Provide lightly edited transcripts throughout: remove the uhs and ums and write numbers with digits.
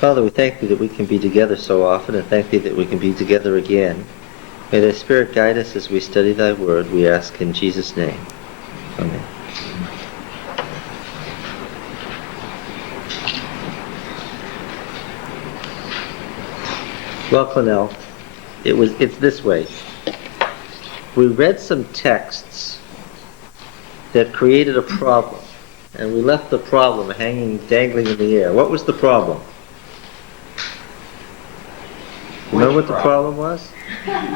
Father, we thank Thee that we can be together so often, and thank Thee that we can be together again. May Thy Spirit guide us as we study Thy Word, we ask in Jesus' name. Amen. Well, Clennell, it's this way. We read some texts that created a problem, and we left the problem dangling in the air. What was the problem? Remember what the problem was?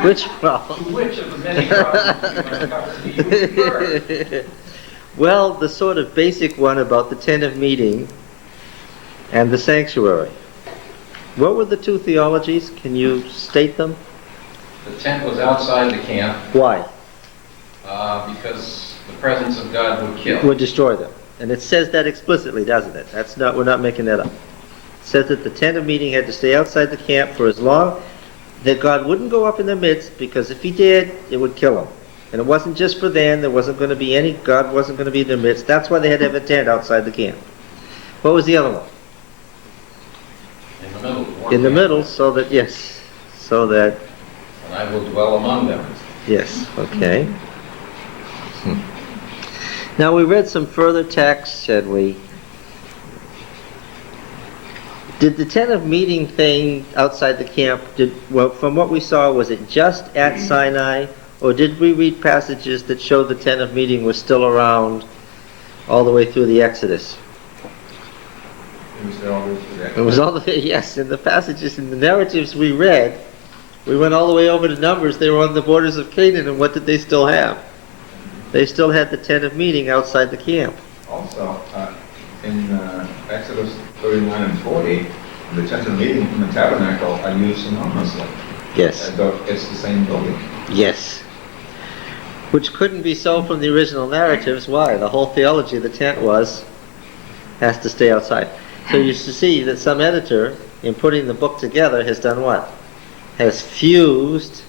Which problem? Which of the many problems do you want to cover first? Well, the sort of basic one about the tent of meeting and the sanctuary. What were the two theologies? Can you state them? The tent was outside the camp. Why? Because the presence of God would kill. Would destroy them. And it says that explicitly, doesn't it? We're not making that up. It says that the tent of meeting had to stay outside the camp for as long that God wouldn't go up in their midst, because if He did, it would kill them. And it wasn't just for them. There wasn't going to be God wasn't going to be in their midst. That's why they had to have a tent outside the camp. What was the other one? In the middle. In the middle, so that. And I will dwell among them. Yes, okay. Now we read some further texts, said we. Did the tent of meeting thing outside the camp, from what we saw, was it just at Sinai, or did we read passages that showed the tent of meeting was still around all the way through the Exodus? It was all the way, yes, in the passages, in the narratives we read, we went all the way over to Numbers. They were on the borders of Canaan, and what did they still have? They still had the tent of meeting outside the camp. Also, in Exodus 39 and 40, the tent of meeting and the tabernacle are used synonymously. Yes. It's the same building. Yes. Which couldn't be so from the original narratives. Why? The whole theology of the tent has to stay outside. So you see that some editor, in putting the book together, has done what? Has fused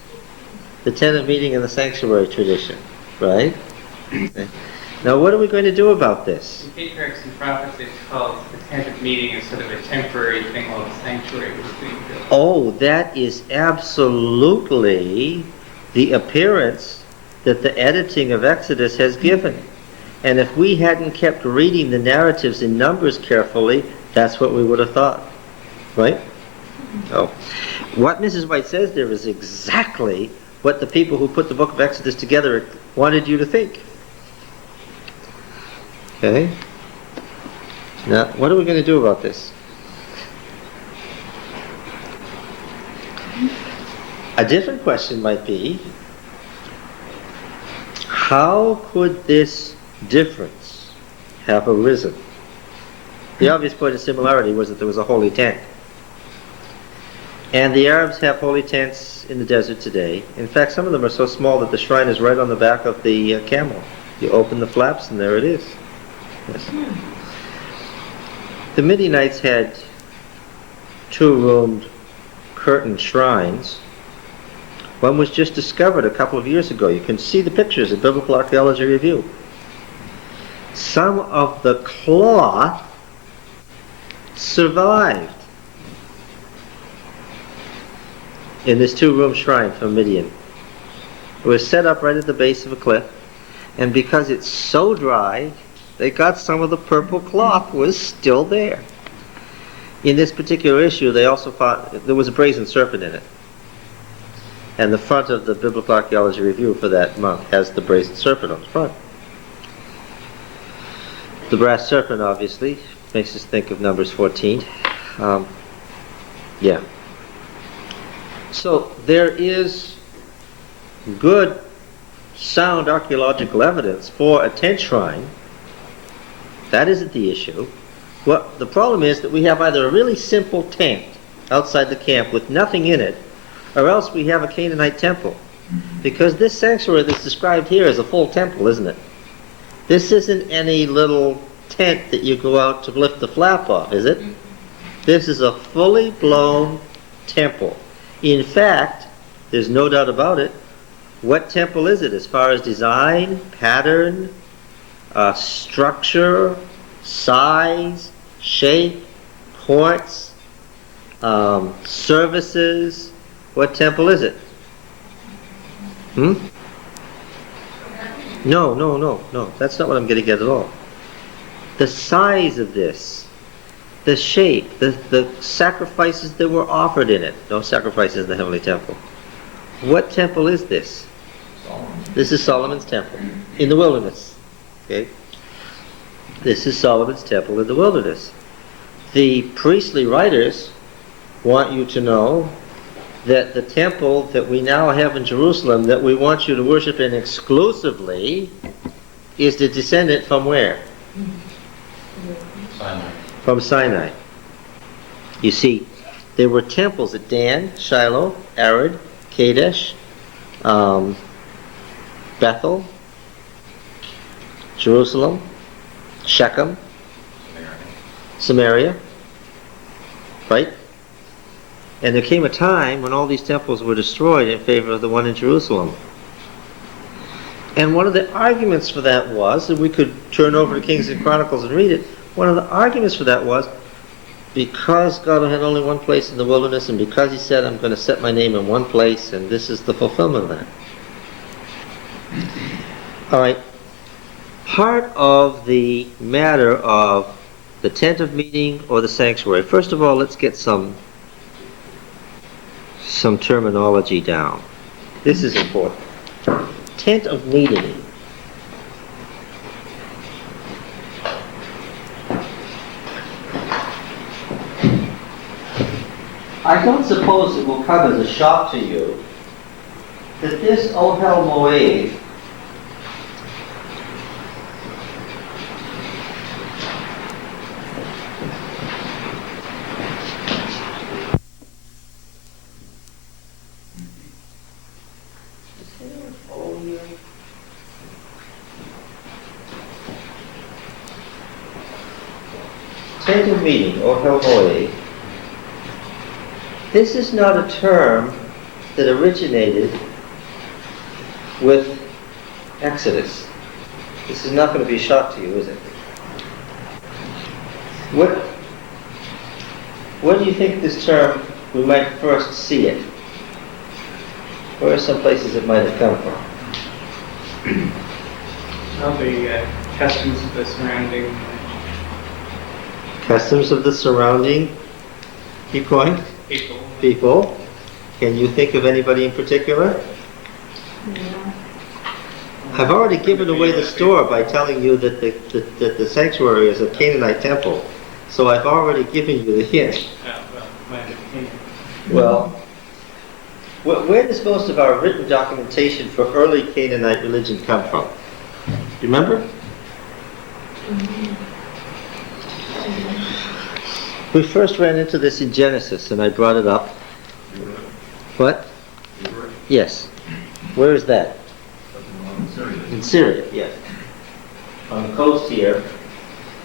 the tent of meeting and the sanctuary tradition. Right? Now, what are we going to do about this? In Patriarchs and Prophets, it's called the tent of meeting instead of a temporary thing while the sanctuary was being built. Oh, that is absolutely the appearance that the editing of Exodus has given. And if we hadn't kept reading the narratives in Numbers carefully, that's what we would have thought. Right? Oh. What Mrs. White says there is exactly what the people who put the book of Exodus together wanted you to think. Okay? Now, what are we going to do about this? A different question might be, how could this difference have arisen? The obvious point of similarity was that there was a holy tent. And the Arabs have holy tents in the desert today. In fact, some of them are so small that the shrine is right on the back of the camel. You open the flaps and there it is. Yes. The Midianites had two-roomed curtained shrines. One was just discovered a couple of years ago. You can see the pictures in Biblical Archaeology Review. Some of the cloth survived in this two-room shrine from Midian. It was set up right at the base of a cliff, and because it's so dry, they got some of the purple cloth was still there. In this particular issue, they also found there was a brazen serpent in it. And the front of the Biblical Archaeology Review for that month has the brazen serpent on the front. The brass serpent, obviously, makes us think of Numbers 14. Yeah. So there is good, sound archaeological evidence for a tent shrine. That isn't the issue. What the problem is that we have either a really simple tent outside the camp with nothing in it, or else we have a Canaanite temple. Because this sanctuary that's described here is a full temple, isn't it? This isn't any little tent that you go out to lift the flap off, is it? This is a fully blown temple. In fact, there's no doubt about it. What temple is it as far as design, pattern, structure, size, shape, courts? services. What temple is it? No, that's not what I'm getting at all. The size of this, the shape, the sacrifices that were offered in it. No sacrifices in the heavenly temple. What temple is this? This is Solomon's temple in the wilderness. Okay? This is Solomon's temple in the wilderness. The priestly writers want you to know that the temple that we now have in Jerusalem, that we want you to worship in exclusively, is the descendant from where? Sinai. From Sinai. You see, there were temples at Dan, Shiloh, Arad, Kadesh, Bethel, Jerusalem, Shechem, Samaria, right? And there came a time when all these temples were destroyed in favor of the one in Jerusalem. And one of the arguments for that was, and we could turn over to Kings and Chronicles and read it, one of the arguments for that was, because God had only one place in the wilderness, and because he said, I'm going to set my name in one place, and this is the fulfillment of that. All right. Part of the matter of the tent of meeting or the sanctuary, first of all, let's get some terminology down. This is important. Tent of meeting. I don't suppose it will come as a shock to you that this Ohel Moed tent of meeting, Ohel Moed, this is not a term that originated with Exodus. This is not going to be a shock to you, is it? Where do you think this term, we might first see it? Where are some places it might have come from? Probably customs of the surrounding. Customs of the surrounding, keep going, people. Can you think of anybody in particular? Yeah. I've already given away the store by telling you that the sanctuary is a Canaanite temple. So I've already given you the hint. Well, where does most of our written documentation for early Canaanite religion come from? Do you remember? We first ran into this in Genesis, and I brought it up. What? Yes. Where is that? In Syria, yes. On the coast here,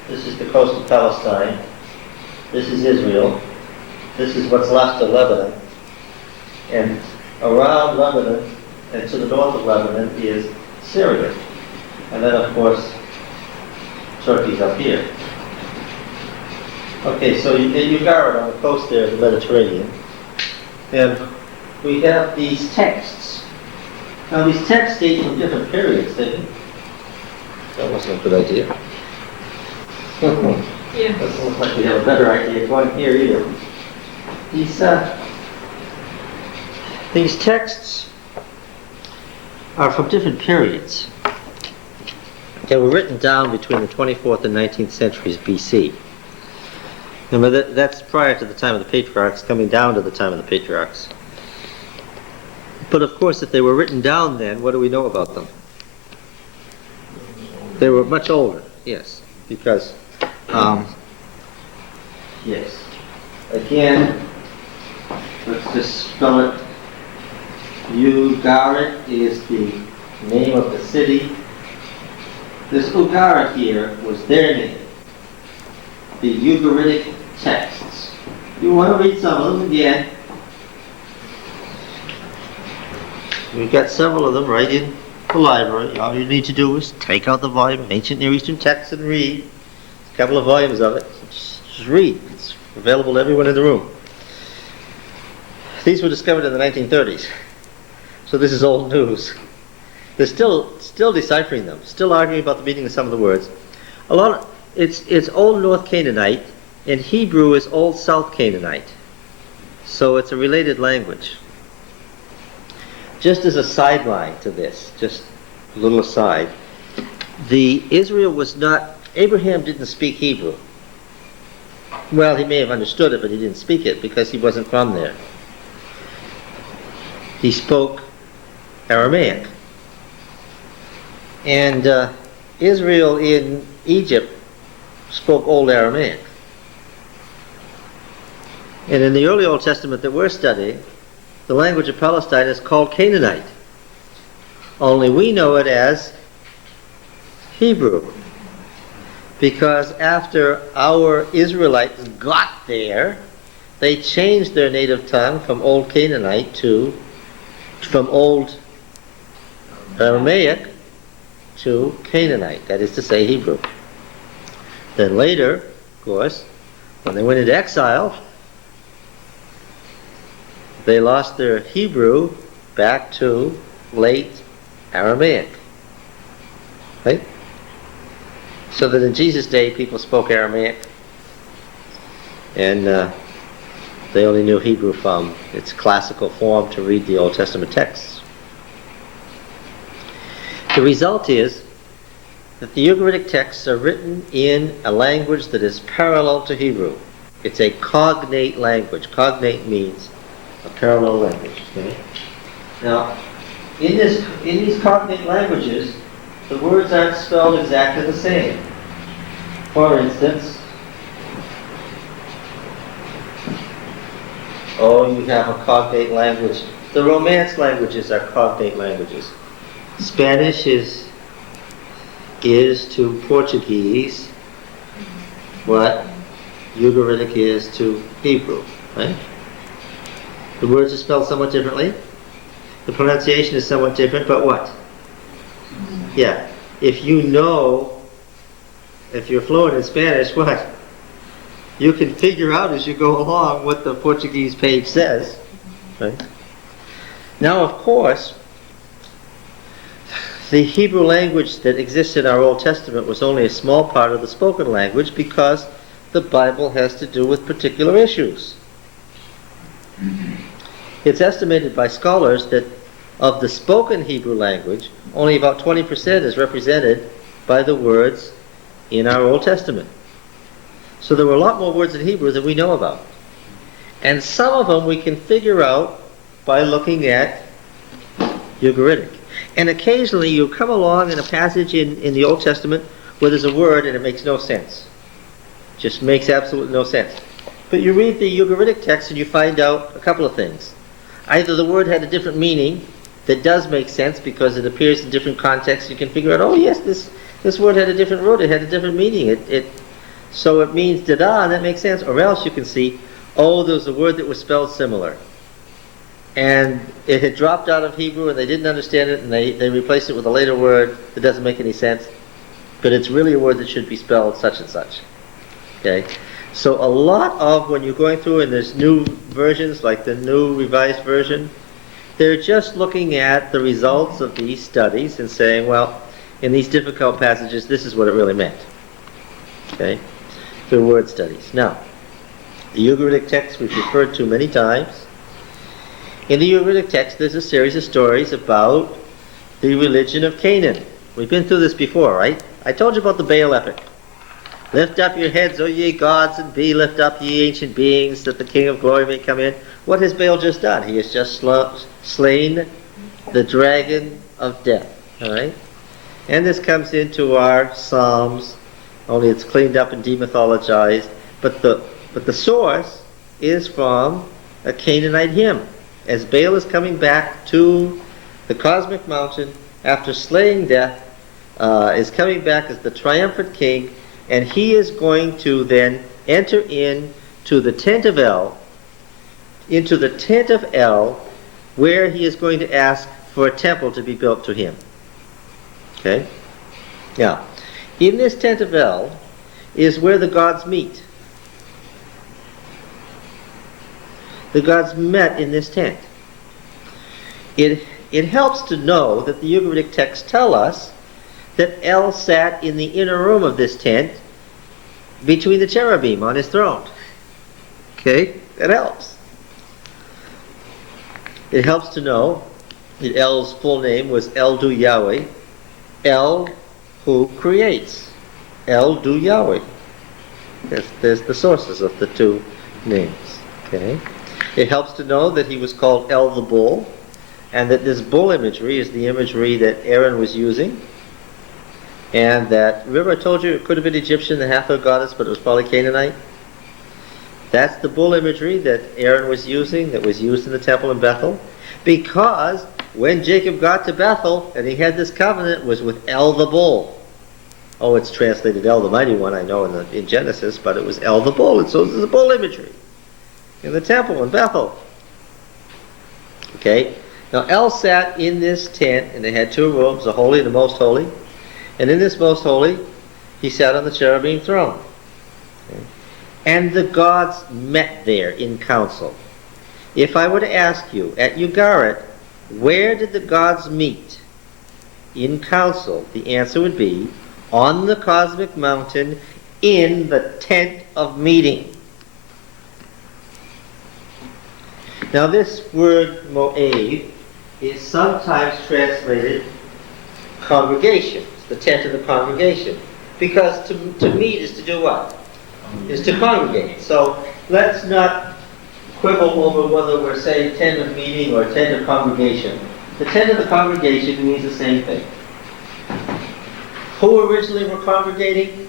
this is the coast of Palestine. This is Israel. This is what's left of Lebanon. And around Lebanon, and to the north of Lebanon, is Syria. And then, of course, Turkey's up here. Okay, so you got it on the coast there of the Mediterranean. And we have these texts. Now, these texts date from different periods, didn't they? That wasn't a good idea. Yeah. Doesn't look like we have a better idea going here either. These texts are from different periods. They were written down between the 24th and 19th centuries BC. Remember, that's prior to the time of the patriarchs, coming down to the time of the patriarchs. But of course, if they were written down then, what do we know about them? They were much older, yes, because, yes. Again, let's just spell it. Ugarit is the name of the city. This Ugarit here was their name. The Ugaritic texts. You want to read some of them again? We've got several of them right in the library. All you need to do is take out the volume of Ancient Near Eastern Texts and read. A couple of volumes of it. Just read. It's available to everyone in the room. These were discovered in the 1930s. So this is old news. They're still deciphering them, still arguing about the meaning of some of the words. It's Old North Canaanite, and Hebrew is Old South Canaanite. So it's a related language. Just as a sideline to this, just a little aside, Abraham didn't speak Hebrew. Well, he may have understood it, but he didn't speak it because he wasn't from there. He spoke Aramaic. And Israel in Egypt spoke Old Aramaic. And in the early Old Testament that we're studying, the language of Palestine is called Canaanite. Only we know it as Hebrew. Because after our Israelites got there, they changed their native tongue from Old Canaanite from Old Aramaic to Canaanite, that is to say Hebrew. Then later, of course, when they went into exile, they lost their Hebrew back to late Aramaic. Right? So that in Jesus' day, people spoke Aramaic, and they only knew Hebrew from its classical form to read the Old Testament texts. The result is that the Ugaritic texts are written in a language that is parallel to Hebrew. It's a cognate language. Cognate means a parallel language. Okay? Now, in these cognate languages, the words aren't spelled exactly the same. For instance, you have a cognate language. The Romance languages are cognate languages. Spanish is to Portuguese what Ugaritic is to Hebrew, right? The words are spelled somewhat differently. The pronunciation is somewhat different, but what? Yeah. If you're fluent in Spanish, what? You can figure out as you go along what the Portuguese page says, right? Now, of course, the Hebrew language that exists in our Old Testament was only a small part of the spoken language because the Bible has to do with particular issues. It's estimated by scholars that of the spoken Hebrew language, only about 20% is represented by the words in our Old Testament. So there were a lot more words in Hebrew than we know about. And some of them we can figure out by looking at Ugaritic. And occasionally you come along in a passage in the Old Testament where there's a word and it makes no sense. Just makes absolutely no sense. But you read the Ugaritic text and you find out a couple of things. Either the word had a different meaning that does make sense because it appears in different contexts. You can figure out, oh yes, this word had a different root, it had a different meaning. So it means da-da, and that makes sense. Or else you can see, oh, there was a word that was spelled similar. And it had dropped out of Hebrew and they didn't understand it and they replaced it with a later word that doesn't make any sense. But it's really a word that should be spelled such and such. Okay? So a lot of when you're going through and there's new versions, like the New Revised Version, they're just looking at the results of these studies and saying, well, in these difficult passages, this is what it really meant. Okay? Through word studies. Now, the Ugaritic text we've referred to many times. In the Ugaritic text, there's a series of stories about the religion of Canaan. We've been through this before, right? I told you about the Baal epic. Lift up your heads, O ye gods, and be lift up, ye ancient beings, that the King of glory may come in. What has Baal just done? He has just slain the dragon of death. All right? And this comes into our Psalms, only it's cleaned up and demythologized. But the source is from a Canaanite hymn. As Baal is coming back to the cosmic mountain after slaying death, is coming back as the triumphant king, and he is going to then enter into the tent of El, where he is going to ask for a temple to be built to him. Okay? Now, in this tent of El is where the gods meet. The gods met in this tent. It helps to know that the Ugaritic texts tell us that El sat in the inner room of this tent between the cherubim on his throne. Okay? That helps. It helps to know that El's full name was El Du Yahweh, El who creates, El Du Yahweh. There's the sources of the two names. Okay? It helps to know that he was called El the Bull, and that this bull imagery is the imagery that Aaron was using, and that, remember I told you it could have been Egyptian, the Hathor goddess, but it was probably Canaanite? That's the bull imagery that Aaron was using, that was used in the temple in Bethel, because when Jacob got to Bethel and he had this covenant, it was with El the Bull. Oh, it's translated El the Mighty One, I know, in Genesis, but it was El the Bull, and so this is the bull imagery in the temple in Bethel. Okay? Now El sat in this tent, and they had two rooms, the holy and the most holy. And in this most holy, he sat on the cherubim throne. Okay? And the gods met there in council. If I were to ask you, at Ugarit, where did the gods meet in council? The answer would be, on the cosmic mountain, in the tent of meeting. Now this word Moed is sometimes translated congregation. It's the tent of the congregation. Because to meet is to do what? Is to congregate. So let's not quibble over whether we're saying tent of meeting or tent of congregation. The tent of the congregation means the same thing. Who originally were congregating?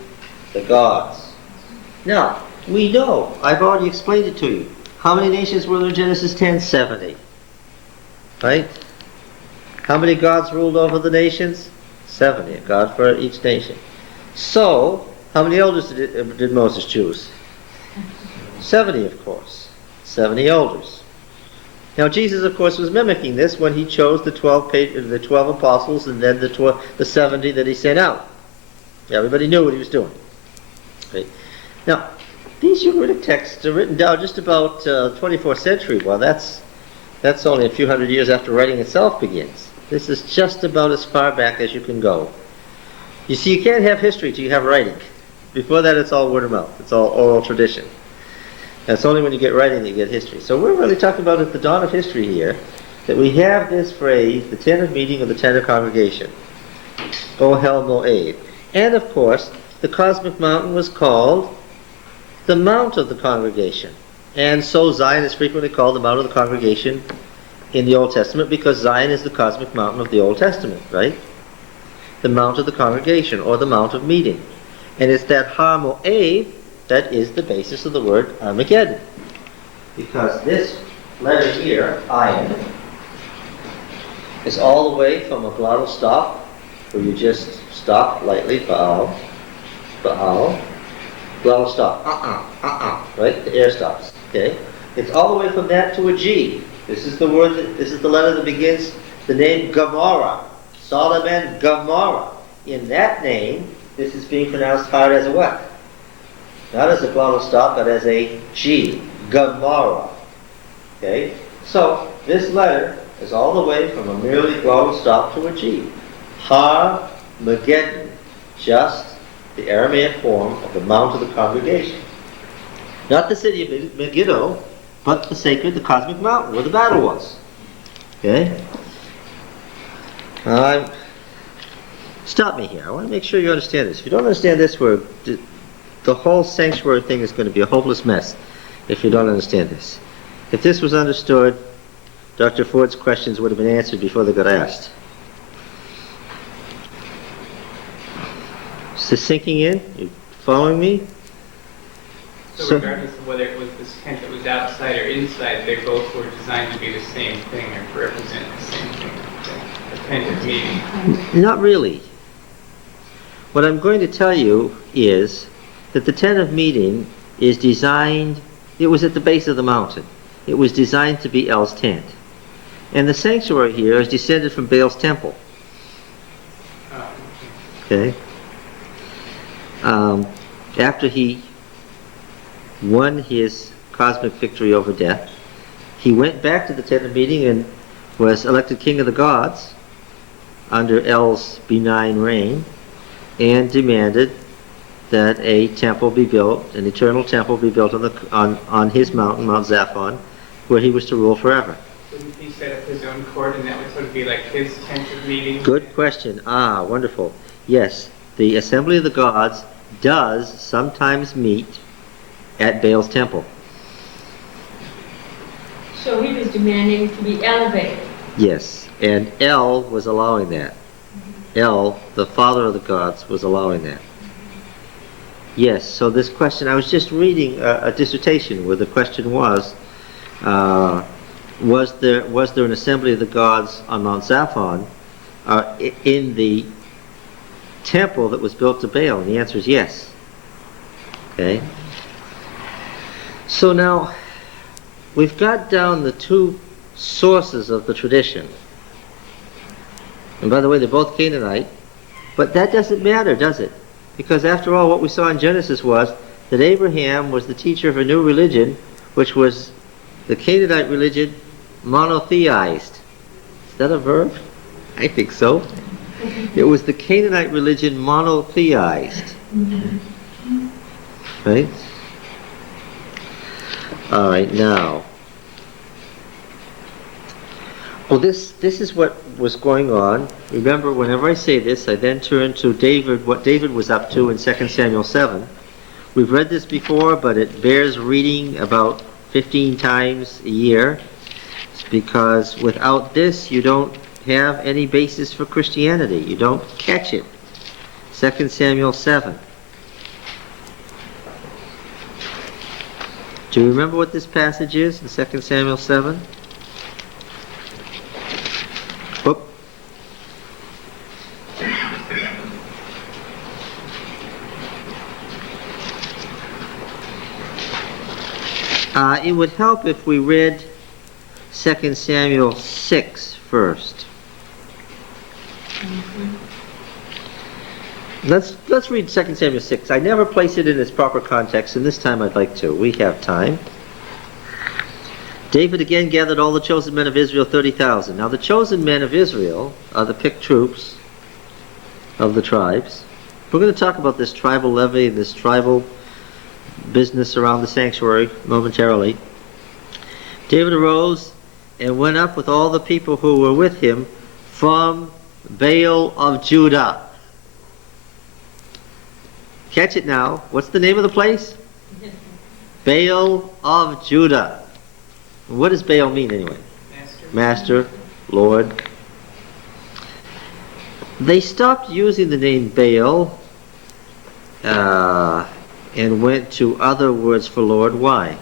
The gods. Now, we know, I've already explained it to you. How many nations were there in Genesis 10? 70. Right? How many gods ruled over the nations? 70. A god for each nation. So, how many elders did Moses choose? 70, of course. 70 elders. Now, Jesus, of course, was mimicking this when he chose the 12 apostles and then the 70 that he sent out. Everybody knew what he was doing. Right? Now, these Ugaritic texts are written down just about 24th century. Well, that's only a few hundred years after writing itself begins. This is just about as far back as you can go. You see, you can't have history till you have writing. Before that, it's all word of mouth. It's all oral tradition. And it's only when you get writing that you get history. So we're really talking about at the dawn of history here, that we have this phrase, the tent of meeting or the tent of congregation. Ohel Moed. And of course, the cosmic mountain was called the Mount of the Congregation. And so Zion is frequently called the Mount of the Congregation in the Old Testament because Zion is the cosmic mountain of the Old Testament, right? The Mount of the Congregation, or the Mount of Meeting. And it's that Har Moed that is the basis of the word Armageddon. Because this letter here, Ayin, is all the way from a glottal stop, where you just stop lightly, Baal, glottal stop, right? The air stops, okay? It's all the way from that to a G. This is the word, this is the letter that begins the name Gomorrah. Solomon Gomorrah. In that name, this is being pronounced hard as a what? Not as a glottal stop, but as a G. Gomorrah. Okay? So, this letter is all the way from a merely glottal stop to a G. Har Mageddon, just the Aramaic form of the Mount of the Congregation. Not the city of Megiddo, but the sacred, the cosmic mountain where the battle was. Okay? Stop me here. I want to make sure you understand this. If you don't understand this word, the whole sanctuary thing is going to be a hopeless mess if you don't understand this. If this was understood, Dr. Ford's questions would have been answered before they got asked. Is this sinking in? You following me? So regardless of whether it was this tent that was outside or inside, they both were designed to be the same thing or to represent the same thing. The tent of meeting. Not really. What I'm going to tell you is that the tent of meeting is designed, it was at the base of the mountain. It was designed to be El's tent. And the sanctuary here is descended from Baal's temple. Okay? After he won his cosmic victory over death, he went back to the tent of meeting and was elected king of the gods under El's benign reign, and demanded that a temple be built, an eternal temple be built on his mountain, Mount Zaphon, where he was to rule forever. Wouldn't he set up his own court, and that would sort of be like his tent of meeting? Good question. Ah, wonderful. Yes, the assembly of the gods does sometimes meet at Baal's temple. So he was demanding to be elevated. Yes, and El was allowing that. El, the father of the gods, was allowing that. Yes, so this question, I was just reading a dissertation where the question was there an assembly of the gods on Mount Zaphon in the temple that was built to Baal? And the answer is yes. Okay. So now, we've got down the two sources of the tradition. And by the way, they're both Canaanite, but that doesn't matter, does it? Because after all, what we saw in Genesis was that Abraham was the teacher of a new religion, which was the Canaanite religion monotheized. Is that a verb? I think so. It was the Canaanite religion monotheized. Right? All right, now. Well, this is what was going on. Remember, whenever I say this, I then turn to David, what David was up to in 2 Samuel 7. We've read this before, but it bears reading about 15 times a year, because without this, you don't have any basis for Christianity. You don't catch it. 2 Samuel 7. Do you remember what this passage is in 2 Samuel 7? Whoop. It would help if we read 2 Samuel 6 first. Let's read 2 Samuel 6. I never place it in its proper context, and this time I'd like to. We have time. David again gathered all the chosen men of Israel, 30,000. Now the chosen men of Israel are the picked troops of the tribes. We're going to talk about this tribal levy and this tribal business around the sanctuary momentarily. David arose and went up with all the people who were with him from Baal of Judah. Catch it now. What's the name of the place? Baal of Judah. What does Baal mean anyway? Master, Lord. They stopped using the name Baal and went to other words for Lord. Why?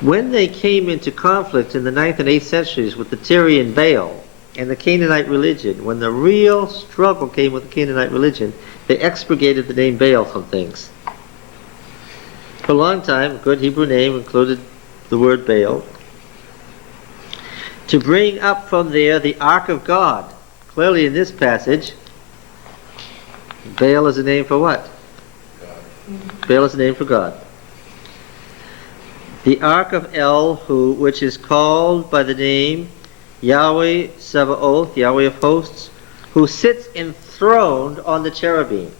When they came into conflict in the 9th and 8th centuries with the Tyrian Baal and the Canaanite religion, when the real struggle came with the Canaanite religion, they expurgated the name Baal from things. For a long time, a good Hebrew name included the word Baal. To bring up from there the Ark of God. Clearly in this passage, Baal is a name for what? God. Baal is a name for God. The Ark of El, which is called by the name Yahweh Sabaoth, Yahweh of hosts, who sits enthroned on the cherubim.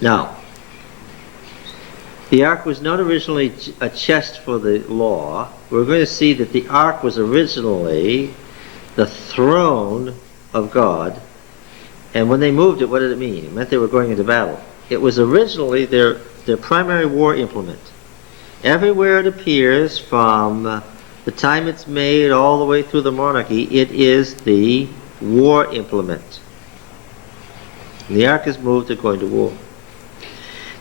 Now, the ark was not originally a chest for the law. We're going to see that the ark was originally the throne of God. And when they moved it, what did it mean? It meant they were going into battle. It was originally their primary war implement. Everywhere it appears, from the time it's made all the way through the monarchy, it is the war implement. When the ark is moved, they're going to war.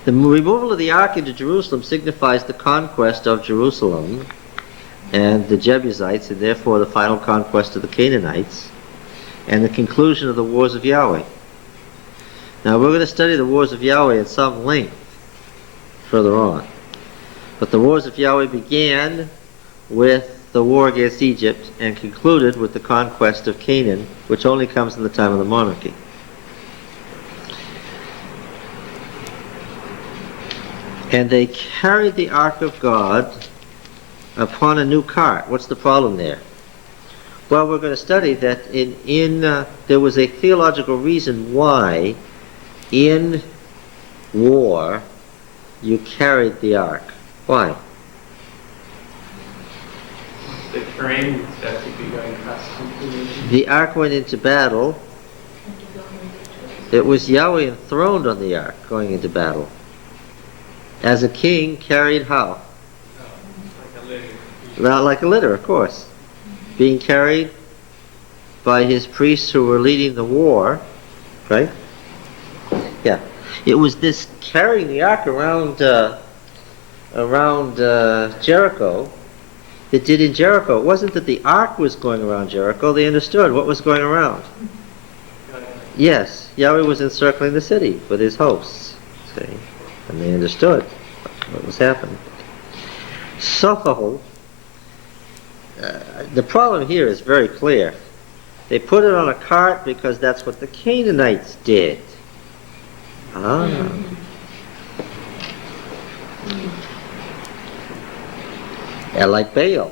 The removal of the ark into Jerusalem signifies the conquest of Jerusalem and the Jebusites, and therefore the final conquest of the Canaanites, and the conclusion of the wars of Yahweh. Now we're going to study the wars of Yahweh at some length further on. But the wars of Yahweh began with the war against Egypt and concluded with the conquest of Canaan, which only comes in the time of the monarchy. And they carried the ark of God upon a new cart. What's the problem there? Well, we're going to study that there was a theological reason why in war you carried the ark. Why? The terrain and stuff would be going across country. The ark went into battle. It was Yahweh enthroned on the ark going into battle. As a king carried how? Like a litter. Well, like a litter, of course. Being carried by his priests who were leading the war, right? Yeah. It was this carrying the ark around Jericho that did in Jericho. It wasn't that the ark was going around Jericho. They understood what was going around. Yes, Yahweh was encircling the city with his hosts. See? And they understood what was happening. So, the problem here is very clear. They put it on a cart because that's what the Canaanites did. And like Baal.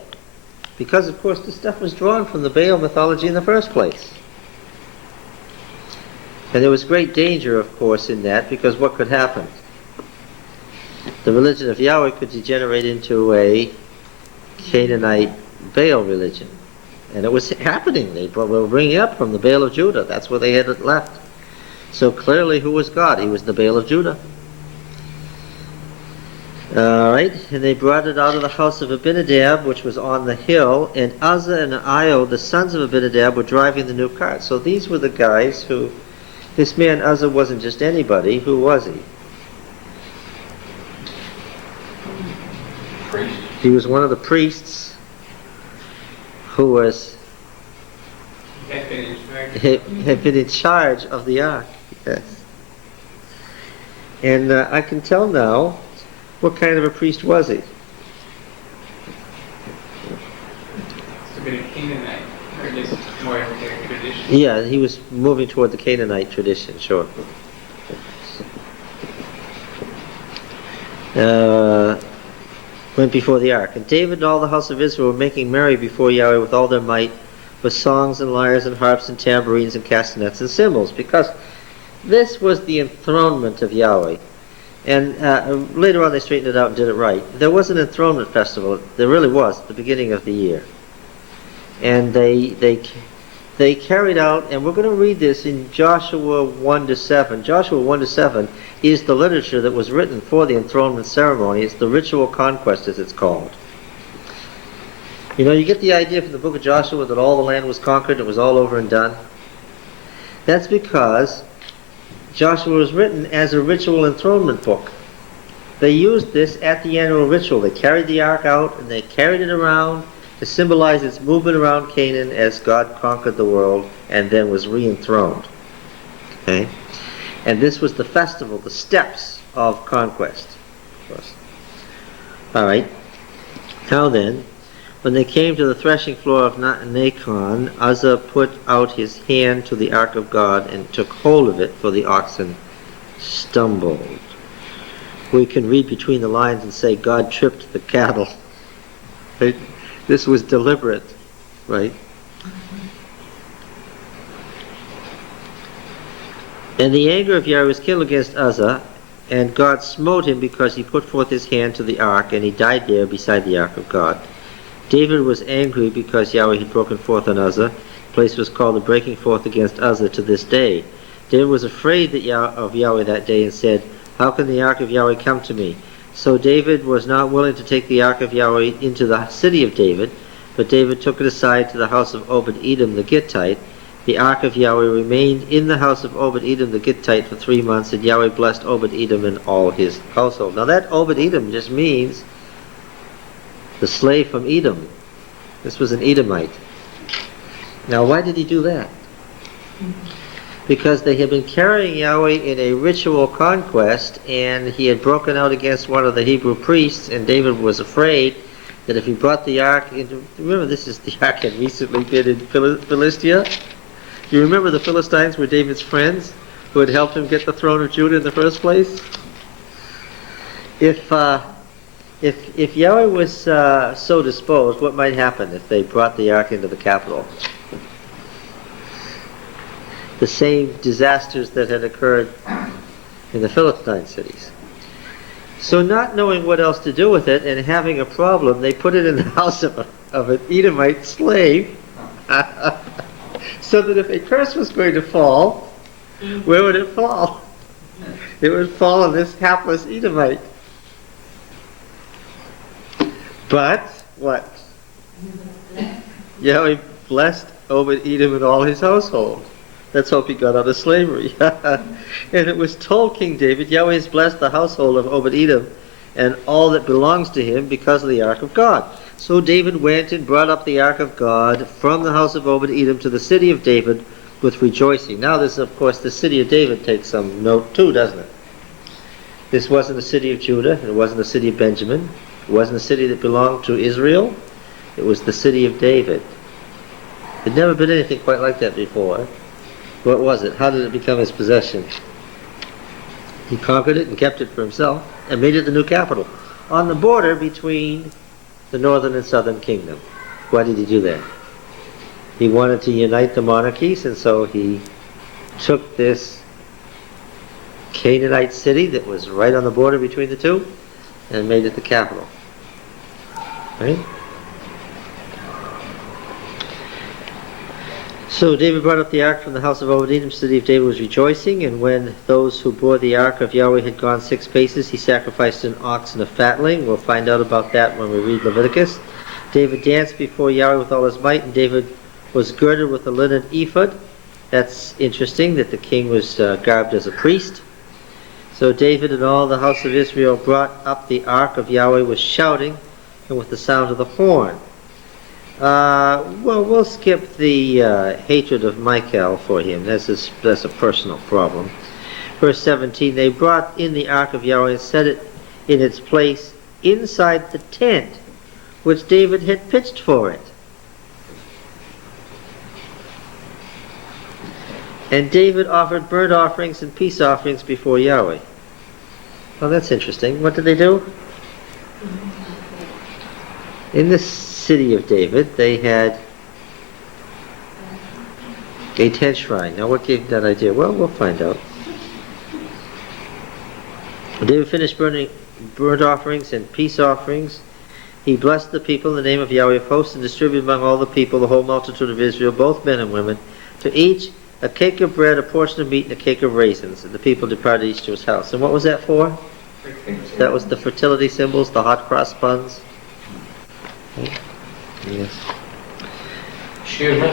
Because, of course, this stuff was drawn from the Baal mythology in the first place. And there was great danger, of course, in that, because what could happen? The religion of Yahweh could degenerate into a Canaanite Baal religion. And it was happening. They were bringing up from the Baal of Judah. That's where they had it left. So clearly, who was God? He was the Baal of Judah. Alright, and they brought it out of the house of Abinadab, which was on the hill, and Uzzah and Io, the sons of Abinadab, were driving the new cart. So these were the guys who... This man Uzzah wasn't just anybody. Who was he? Priest. He was one of the priests who was Had been in charge. had been in charge of the ark. Yes. And I can tell now, what kind of a priest was he? Must have been a Canaanite, or at least more of their tradition. Yeah, he was moving toward the Canaanite tradition, sure. Went before the ark. And David and all the house of Israel were making merry before Yahweh with all their might, with songs and lyres and harps and tambourines and castanets and cymbals, because this was the enthronement of Yahweh. And later on they straightened it out and did it right. There was an enthronement festival. There really was at the beginning of the year. And they carried out, and we're going to read this in Joshua 1-7. Joshua 1-7 is the literature that was written for the enthronement ceremony. It's the ritual conquest, as it's called. You know, you get the idea from the book of Joshua that all the land was conquered, it was all over and done. That's because Joshua was written as a ritual enthronement book. They used this at the annual ritual. They carried the ark out, and they carried it around to symbolize its movement around Canaan as God conquered the world and then was re-enthroned. Okay? And this was the festival, the steps of conquest. Of course. All right. Now then, when they came to the threshing floor of Nacon, Uzzah put out his hand to the ark of God and took hold of it, for the oxen stumbled. We can read between the lines and say God tripped the cattle. Right? This was deliberate, right? And the anger of Yahweh was kindled against Uzzah, and God smote him because he put forth his hand to the ark, and he died there beside the ark of God. David was angry because Yahweh had broken forth on Uzzah. The place was called the breaking forth against Uzzah to this day. David was afraid of Yahweh that day and said, "How can the ark of Yahweh come to me?" So David was not willing to take the ark of Yahweh into the city of David, but David took it aside to the house of Obed-Edom the Gittite. The ark of Yahweh remained in the house of Obed-Edom the Gittite for 3 months, and Yahweh blessed Obed-Edom and all his household. Now that Obed-Edom just means the slave from Edom. This was an Edomite. Now why did he do that? Because they had been carrying Yahweh in a ritual conquest, and he had broken out against one of the Hebrew priests, and David was afraid that if he brought the ark into... Remember, this is the ark had recently been in Philistia. You remember the Philistines were David's friends who had helped him get the throne of Judah in the first place? If Yahweh was so disposed, what might happen if they brought the ark into the capital? The same disasters that had occurred in the Philistine cities. So not knowing what else to do with it and having a problem, they put it in the house of an Edomite slave, so that if a curse was going to fall, where would it fall? It would fall on this hapless Edomite. But, what? Yahweh blessed Obed-Edom and all his household. Let's hope he got out of slavery. And it was told King David, Yahweh has blessed the household of Obed-Edom and all that belongs to him because of the ark of God. So David went and brought up the ark of God from the house of Obed-Edom to the city of David with rejoicing. Now this, of course, the city of David takes some note too, doesn't it? This wasn't the city of Judah, it wasn't the city of Benjamin, it wasn't a city that belonged to Israel, it was the city of David. There'd never been anything quite like that before. What was it? How did it become his possession? He conquered it and kept it for himself and made it the new capital on the border between the northern and southern kingdom. Why did he do that? He wanted to unite the monarchies, and so he took this Canaanite city that was right on the border between the two and made it the capital. Right? So David brought up the ark from the house of Obed-Edom. The city of David was rejoicing, and when those who bore the ark of Yahweh had gone 6 paces, he sacrificed an ox and a fatling. We'll find out about that when we read Leviticus. David danced before Yahweh with all his might, and David was girded with a linen ephod. That's interesting that the king was garbed as a priest. So David and all the house of Israel brought up the ark of Yahweh with shouting and with the sound of the horn. Well, we'll skip the hatred of Michael for him. That's a personal problem. Verse 17, they brought in the ark of Yahweh and set it in its place inside the tent which David had pitched for it. And David offered burnt offerings and peace offerings before Yahweh. Well, that's interesting. What did they do? In the city of David, they had a tent shrine. Now, what gave that idea? Well, we'll find out. David finished burning burnt offerings and peace offerings. He blessed the people in the name of Yahweh of hosts and distributed among all the people, the whole multitude of Israel, both men and women, to each a cake of bread, a portion of meat, and a cake of raisins. And the people departed each to his house. And what was that for? That was the fertility symbols, the hot cross buns. Yes. Excuse me?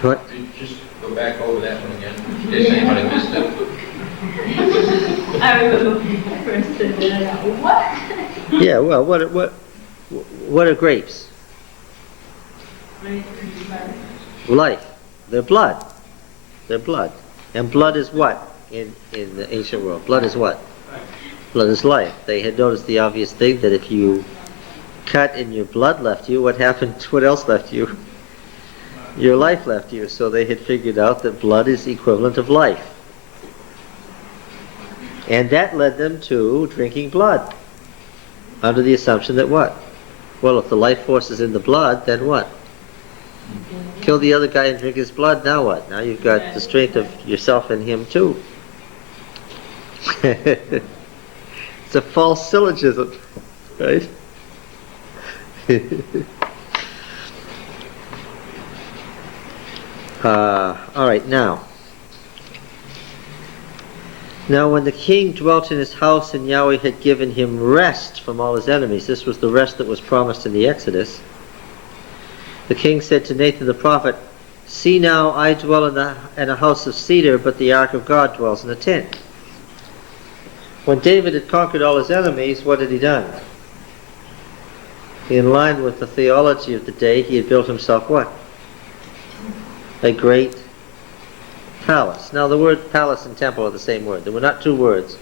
What? Just go back over that one again, in case anybody missed it. I remember when I first said that. What? Yeah, well, what are grapes? Life. They're blood. They're blood. And blood is what in the ancient world? Blood is what? Blood is life. They had noticed the obvious thing that if you cut and your blood left you, what happened? What else left you? Your life left you. So they had figured out that blood is the equivalent of life. And that led them to drinking blood. Under the assumption that what? Well, if the life force is in the blood, then what? Kill the other guy and drink his blood, now what? Now you've got the strength of yourself and him too. It's a false syllogism, right? All right, now when the king dwelt in his house and Yahweh had given him rest from all his enemies, this was the rest that was promised in the Exodus, the king said to Nathan the prophet, "See now, I dwell in a house of cedar, but the ark of God dwells in a tent." When David had conquered all his enemies, what had he done? In line with the theology of the day, he had built himself what? A great palace. Now the word palace and temple are the same word. There were not two words.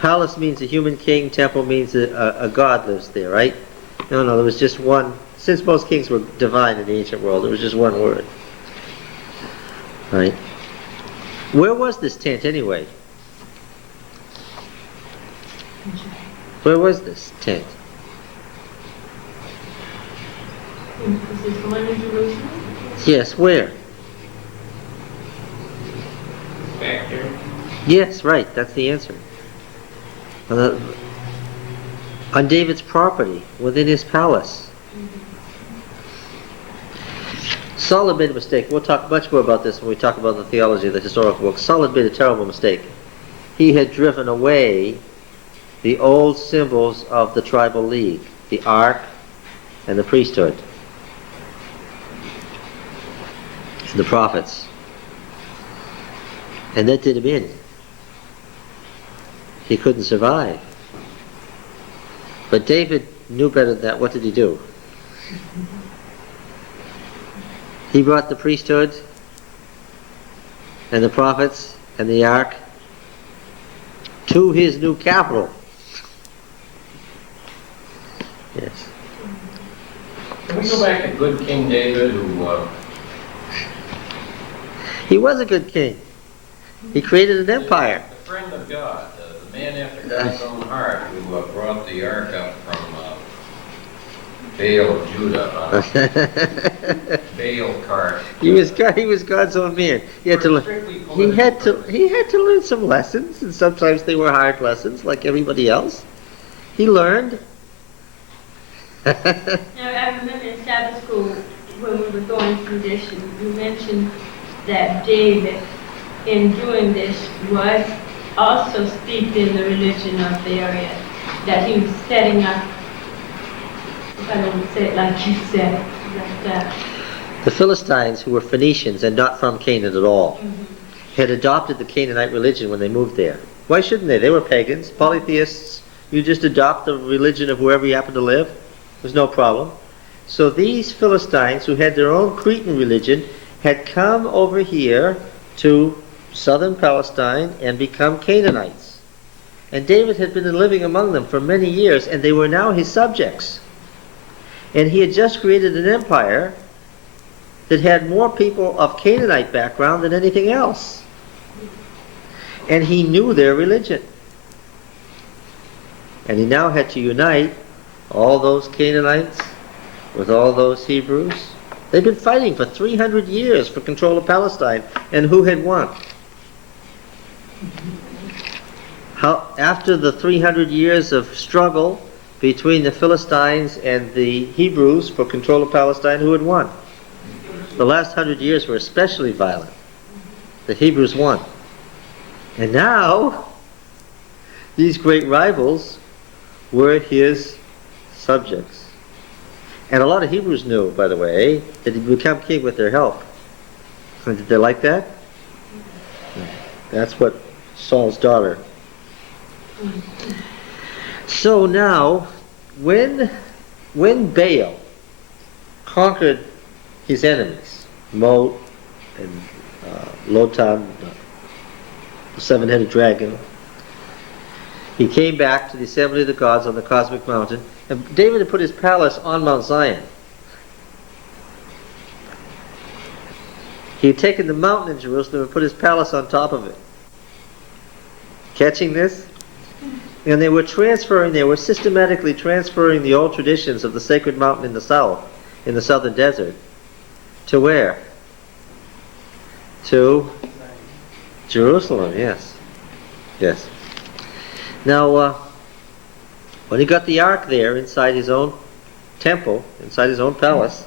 Palace means a human king, temple means a god lives there, right? No, there was just one. Since most kings were divine in the ancient world, there was just one word. Right? Where was this tent anyway? Where was this tent? Is this one in Jerusalem? Yes, where? Back here. Yes, right, that's the answer. On David's property, within his palace. Solomon made a mistake. We'll talk much more about this when we talk about the theology of the historical books. Solomon made a terrible mistake. He had driven away the old symbols of the tribal league, the ark and the priesthood, and the prophets. And that did him in. He couldn't survive. But David knew better than that. What did he do? He brought the priesthood and the prophets and the ark to his new capital. Yes. Can we go back to good King David, who He was a good king. He created an empire. the friend of God, the man after God's own heart, who brought the ark up from Baal of Judah, Baal cart. He was God's own man. He had to learn some lessons, and sometimes they were hard lessons, like everybody else. He learned. Now, I remember in Sabbath school, when we were going through this, you mentioned that David, in doing this, was also steeped in the religion of the area, that he was setting up, if I don't say it like you said, that The Philistines, who were Phoenicians and not from Canaan at all, had adopted the Canaanite religion when they moved there. Why shouldn't they? They were pagans, polytheists. You just adopt the religion of wherever you happen to live. There's no problem. So these Philistines, who had their own Cretan religion, had come over here to southern Palestine and become Canaanites. And David had been living among them for many years, and they were now his subjects. And he had just created an empire that had more people of Canaanite background than anything else. And he knew their religion. And he now had to unite all those Canaanites with all those Hebrews. They'd been fighting for 300 years for control of Palestine, and who had won? After the 300 years of struggle between the Philistines and the Hebrews for control of Palestine, who had won? The last 100 years were especially violent. The Hebrews won. And now, these great rivals were his subjects. And a lot of Hebrews knew, by the way, that he'd become king with their help. And did they like that? That's what Saul's daughter. So now, when Baal conquered his enemies, Mo and Lotan, the seven-headed dragon, he came back to the assembly of the gods on the cosmic mountain, and David had put his palace on Mount Zion. He had taken the mountain in Jerusalem and put his palace on top of it. Catching this? And they were systematically transferring the old traditions of the sacred mountain in the south, in the southern desert, to where? To Jerusalem, yes. Yes. Now, when he got the ark there inside his own temple, inside his own palace,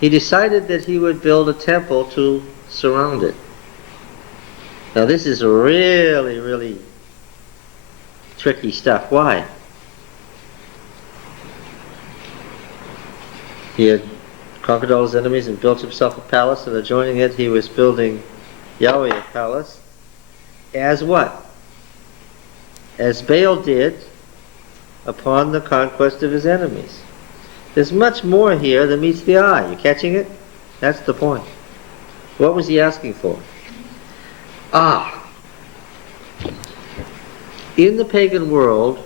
he decided that he would build a temple to surround it. Now this is really, really tricky stuff. Why? He had conquered all his enemies and built himself a palace, and adjoining it he was building Yahweh a palace. As what? As Baal did upon the conquest of his enemies. There's much more here than meets the eye. You catching it? That's the point. What was he asking for? In the pagan world,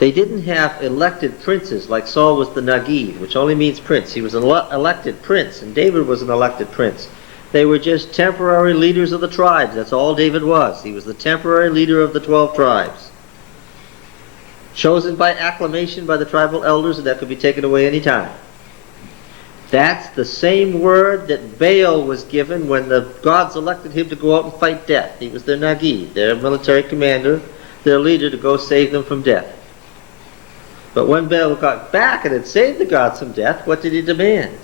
they didn't have elected princes like Saul was the Nagid, which only means prince. He was an elected prince, and David was an elected prince. They were just temporary leaders of the tribes. That's all David was. He was the temporary leader of the 12 tribes. chosen by acclamation by the tribal elders, and that could be taken away any time. That's the same word that Baal was given when the gods elected him to go out and fight death. He was their Nagid, their military commander, their leader to go save them from death. But when Baal got back and had saved the gods from death, what did he demand?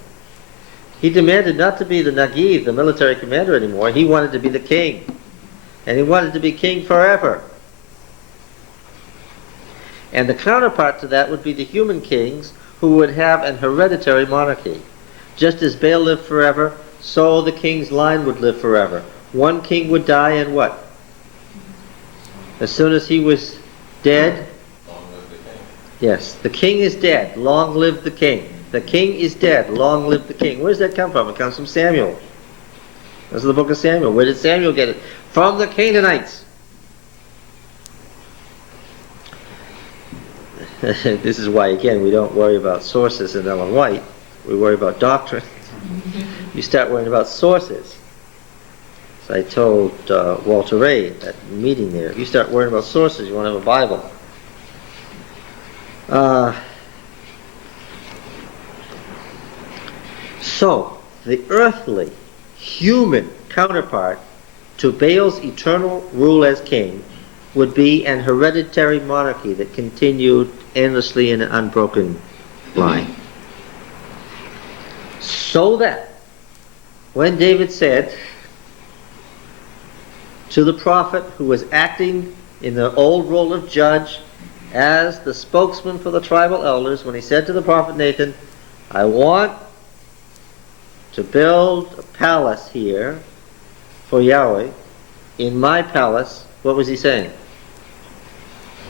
He demanded not to be the Nagid, the military commander anymore. He wanted to be the king. And he wanted to be king forever. And the counterpart to that would be the human kings who would have an hereditary monarchy. Just as Baal lived forever, so the king's line would live forever. One king would die and what? As soon as he was dead, Long live the king. yes, the king is dead, long live the king. The king is dead, long live the king. Where does that come from? It comes from Samuel. That's the book of Samuel. Where did Samuel get it? From the Canaanites. This is why, again, we don't worry about sources in Ellen White. We worry about doctrine. You start worrying about sources. So I told Walter Ray at the meeting there, if you start worrying about sources, you won't have a Bible. So, the earthly, human counterpart to Baal's eternal rule as king would be an hereditary monarchy that continued endlessly in an unbroken line. So that when David said to the prophet who was acting in the old role of judge as the spokesman for the tribal elders, when he said to the prophet Nathan, I want to build a palace here for Yahweh, in my palace, what was he saying?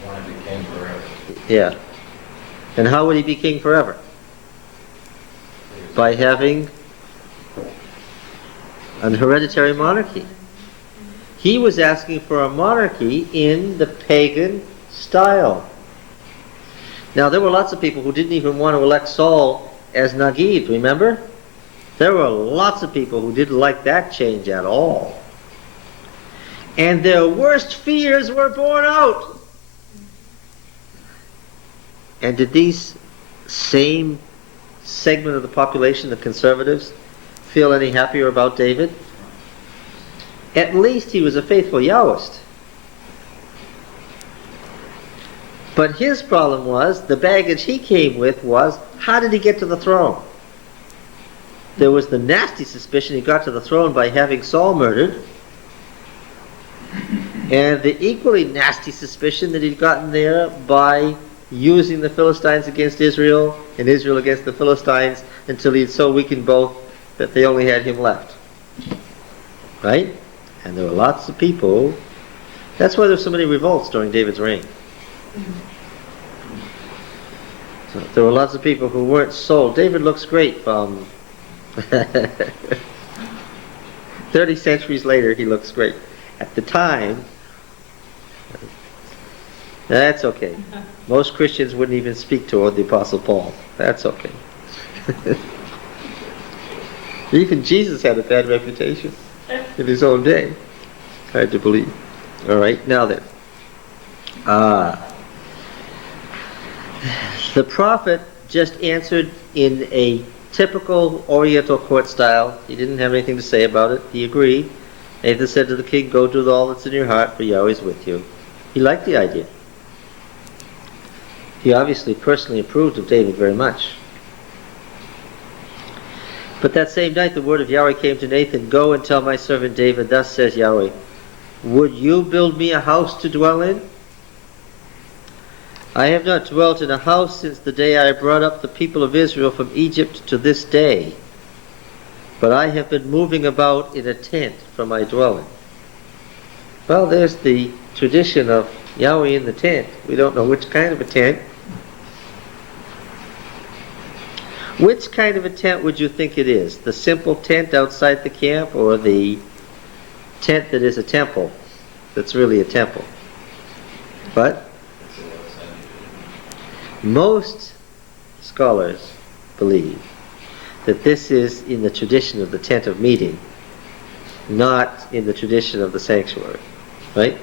I want to be king forever. Yeah. And how would he be king forever? By having an hereditary monarchy. He was asking for a monarchy in the pagan style. Now, there were lots of people who didn't even want to elect Saul as Nagid, remember? There were lots of people who didn't like that change at all. And their worst fears were borne out. And did these same segment of the population, the conservatives, feel any happier about David? At least he was a faithful Yahwist. But his problem was, the baggage he came with was, how did he get to the throne? There was the nasty suspicion he got to the throne by having Saul murdered, and the equally nasty suspicion that he'd gotten there by using the Philistines against Israel and Israel against the Philistines until he'd so weakened both that they only had him left. Right? And there were lots of people. That's why there were so many revolts during David's reign. So there were lots of people who weren't sold. David looks great from 30 centuries later, he looks great. At the time, that's okay. Most Christians wouldn't even speak toward the Apostle Paul. That's okay. Even Jesus had a bad reputation in his own day. Hard to believe. All right, now then. The prophet just answered in a typical Oriental court style. He didn't have anything to say about it. He agreed. Nathan said to the king, go do all that's in your heart, for Yahweh's with you. He liked the idea. He obviously personally approved of David very much. But that same night the word of Yahweh came to Nathan, go and tell my servant David, thus says Yahweh, would you build me a house to dwell in? I have not dwelt in a house since the day I brought up the people of Israel from Egypt to this day, but I have been moving about in a tent for my dwelling. Well, there's the tradition of Yahweh in the tent. We don't know which kind of a tent. Which kind of a tent would you think it is? The simple tent outside the camp, or the tent that is a temple, that's really a temple? But most scholars believe that this is in the tradition of the tent of meeting, not in the tradition of the sanctuary, right?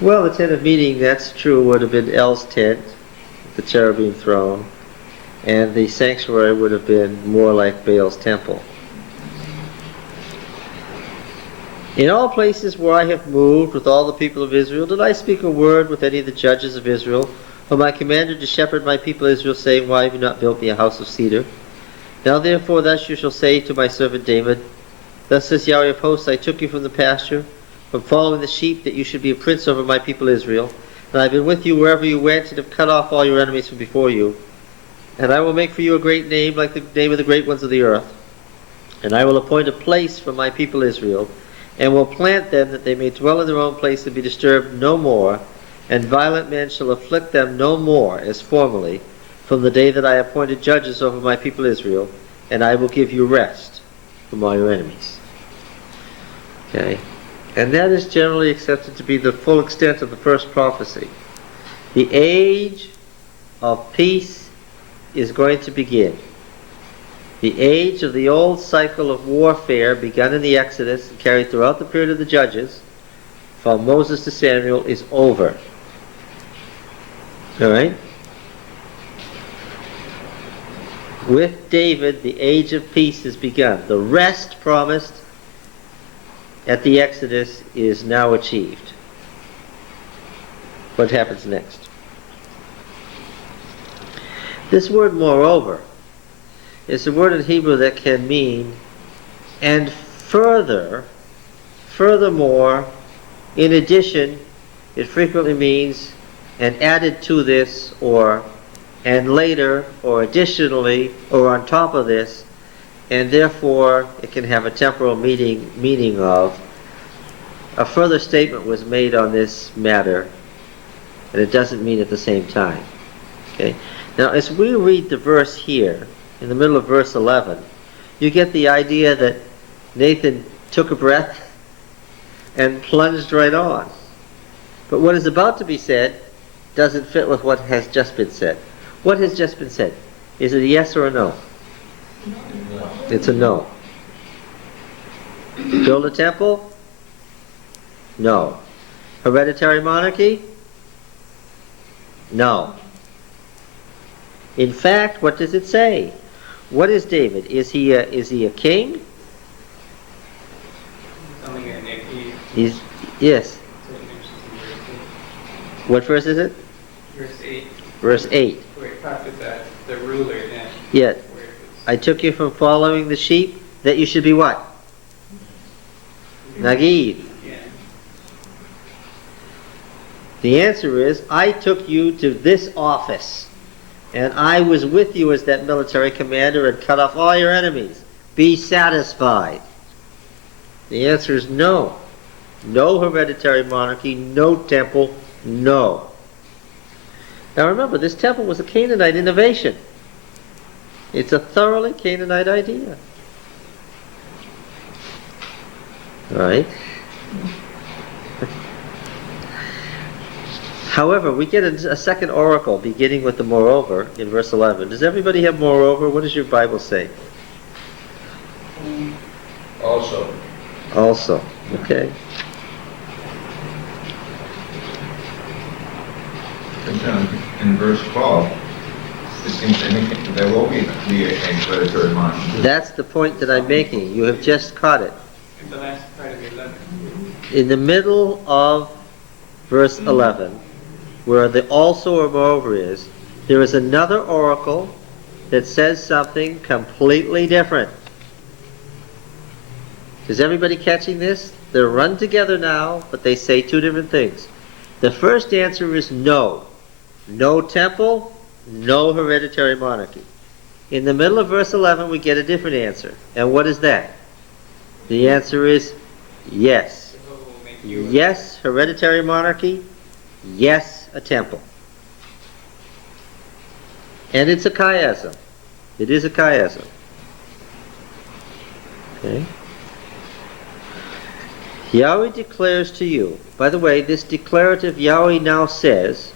Well, the tent of meeting, that's true, would have been El's tent, the cherubim throne, and the sanctuary would have been more like Baal's temple. In all places where I have moved with all the people of Israel, did I speak a word with any of the judges of Israel, whom I commanded to shepherd my people Israel, saying, Why have you not built me a house of cedar? Now therefore thus you shall say to my servant David, Thus says Yahweh of hosts, I took you from the pasture, from following the sheep, that you should be a prince over my people Israel. And I have been with you wherever you went, and have cut off all your enemies from before you. And I will make for you a great name, like the name of the great ones of the earth. And I will appoint a place for my people Israel, and will plant them, that they may dwell in their own place and be disturbed no more, and violent men shall afflict them no more, as formerly, from the day that I appointed judges over my people Israel, and I will give you rest from all your enemies. Okay? And that is generally accepted to be the full extent of the first prophecy. The age of peace is going to begin. The age of the old cycle of warfare begun in the Exodus and carried throughout the period of the Judges, from Moses to Samuel, is over. Alright? With David, the age of peace has begun. The rest promised at the Exodus is now achieved. What happens next? This word moreover is a word in Hebrew that can mean and furthermore, in addition. It frequently means and added to this, or and later, or additionally, or on top of this, and therefore it can have a temporal meaning of a further statement was made on this matter, and it doesn't mean at the same time. Okay? Now, as we read the verse here, in the middle of verse 11, you get the idea that Nathan took a breath and plunged right on. But what is about to be said doesn't fit with what has just been said. What has just been said? Is it a yes or a no? It's a no. Build a temple? No. Hereditary monarchy? No. In fact, what does it say? What is David? Is he a king? Something in there, He's yes. so it mentions in What verse is it? verse 8, Verse 8. where it talks about the ruler then. Yet Where it was, I took you from following the sheep, that you should be what? Nagiv. yeah. The answer is, I took you to this office, and I was with you as that military commander and cut off all your enemies. Be satisfied. The answer is no. No hereditary monarchy, no temple, no. Now remember, this temple was a Canaanite innovation. It's a thoroughly Canaanite idea. All right? However, we get a second oracle beginning with the moreover in verse 11. Does everybody have moreover? What does your Bible say? Also, Also. Okay. In verse 12, it seems to indicate that there will be a hereditary monarchy. That's the point that I'm making. You have just caught it. And the last part of 11. In the middle of verse 11, where the also or moreover is, there is another oracle that says something completely different. Is everybody catching this? They're run together now, but they say two different things. The first answer is no. No temple, no hereditary monarchy. In the middle of verse 11, we get a different answer. And what is that? The answer is yes. Jehovah will make you a- Yes, hereditary monarchy. Yes, a temple. And it's a chiasm. It is a chiasm. Okay? Yahweh declares to you. By the way, this declarative Yahweh now says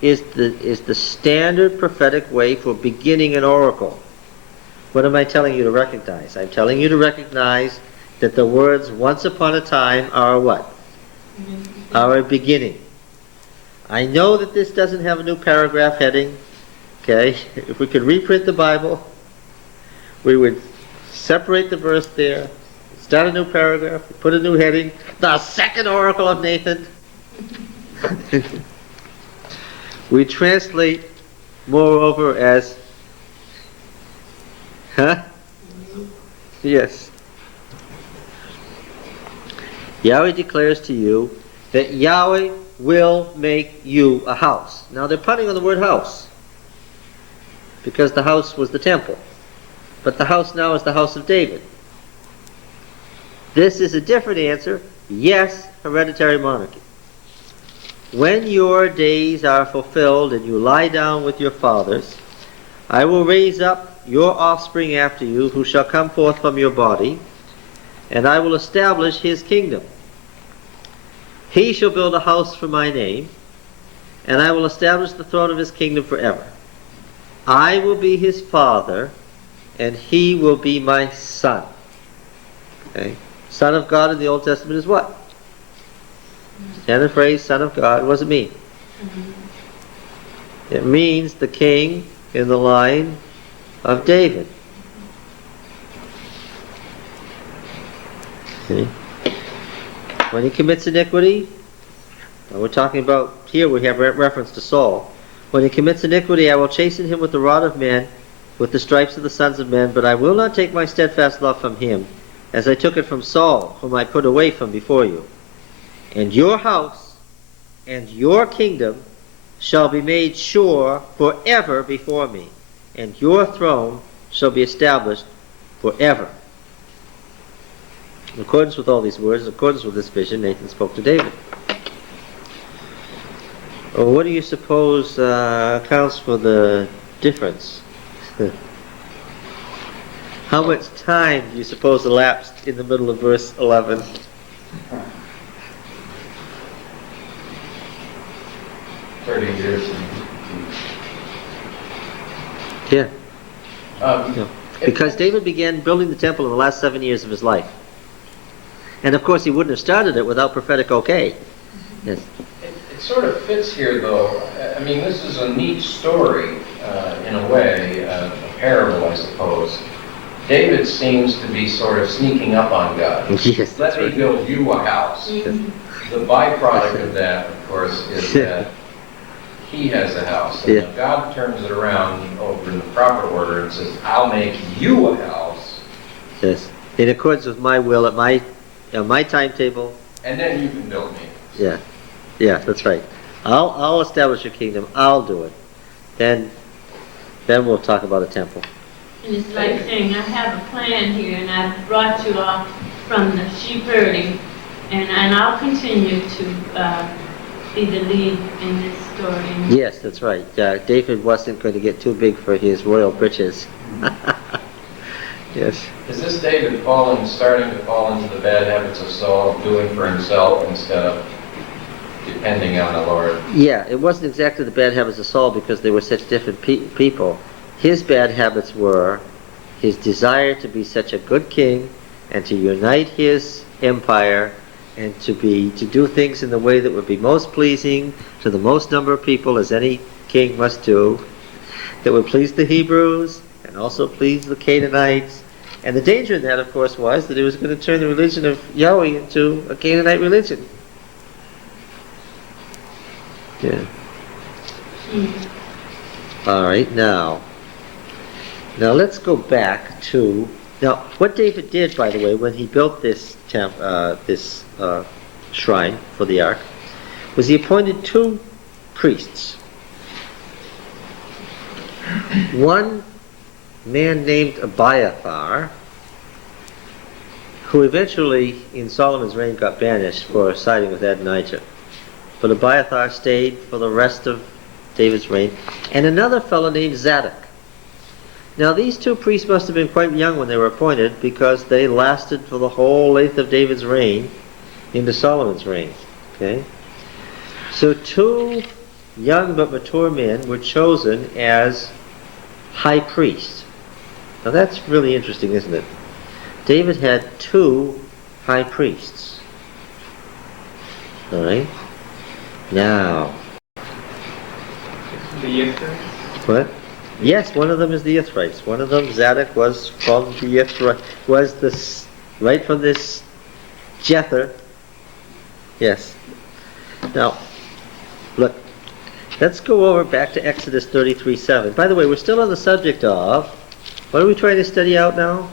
is the standard prophetic way for beginning an oracle. What am I telling you to recognize? I'm telling you to recognize that the words once upon a time are what? are a beginning. I know that this doesn't have a new paragraph heading. Okay, if we could reprint the Bible, we would separate the verse there, start a new paragraph, put a new heading, the second oracle of Nathan. We translate, moreover, as, Yes. Yahweh declares to you that Yahweh will make you a house. Now they're punting on the word house, because the house was the temple. But the house now is the house of David. This is a different answer. Yes, hereditary monarchy. When your days are fulfilled and you lie down with your fathers, I will raise up your offspring after you, who shall come forth from your body, and I will establish his kingdom. He shall build a house for my name, and I will establish the throne of his kingdom forever. I will be his father, and he will be my son. Okay? Son of God in the Old Testament is what? Standard phrase, Son of God. What does it mean? It means the king in the line of David. Okay. When he commits iniquity, we're talking about, here we have reference to Saul. When he commits iniquity, I will chasten him with the rod of men, with the stripes of the sons of men, but I will not take my steadfast love from him, as I took it from Saul, whom I put away from before you. And your house and your kingdom shall be made sure forever before me, and your throne shall be established forever. In accordance with all these words, in accordance with this vision, Nathan spoke to David. Well, what do you suppose accounts for the difference? How much time do you suppose elapsed in the middle of verse 11? Years. Yeah. No. Because David began building the temple in the last 7 years of his life. And of course he wouldn't have started it without prophetic okay. Yes. It sort of fits here, though. I mean, this is a neat story, in a way, a parable, I suppose. David seems to be sort of sneaking up on God. Yes, Let me build you a house. Yes. The byproduct of that, of course, is that he has a house. And Yeah. God turns it around over in the proper order and says, I'll make you a house. Yes. In accordance with my will, at my timetable. And then you can build me. Yeah. Yeah, that's right. I'll establish your kingdom. I'll do it. Then we'll talk about a temple. And it's like saying, I have a plan here, and I've brought you off from the sheep herding, and I'll continue to be the lead in this story. Yes, that's right. David wasn't going to get too big for his royal britches. Yes. Is this David starting to fall into the bad habits of Saul, doing for himself instead of depending on the Lord? Yeah, it wasn't exactly the bad habits of Saul because they were such different people. His bad habits were his desire to be such a good king and to unite his empire and to do things in the way that would be most pleasing to the most number of people, as any king must do, that would please the Hebrews and also please the Canaanites. And the danger in that, of course, was that he was going to turn the religion of Yahweh into a Canaanite religion. Yeah. All right, now let's go back to what David did, by the way, when he built this shrine for the ark, was he appointed 2 priests. One man named Abiathar, who eventually, in Solomon's reign, got banished for siding with Adonijah. But Abiathar stayed for the rest of David's reign, and another fellow named Zadok. Now these 2 priests must have been quite young when they were appointed, because they lasted for the whole length of David's reign into Solomon's reign. Okay? So 2 young but mature men were chosen as high priests. Now that's really interesting, isn't it? David had 2 high priests. All right. Now, The Yithrites? what? Yes, one of them is the Yithrites. One of them, Zadok, was from the Yithrite, was this right from this Jether. Yes. Now, look, let's go over back to Exodus 33:7. By the way, we're still on the subject of, what are we trying to study out now?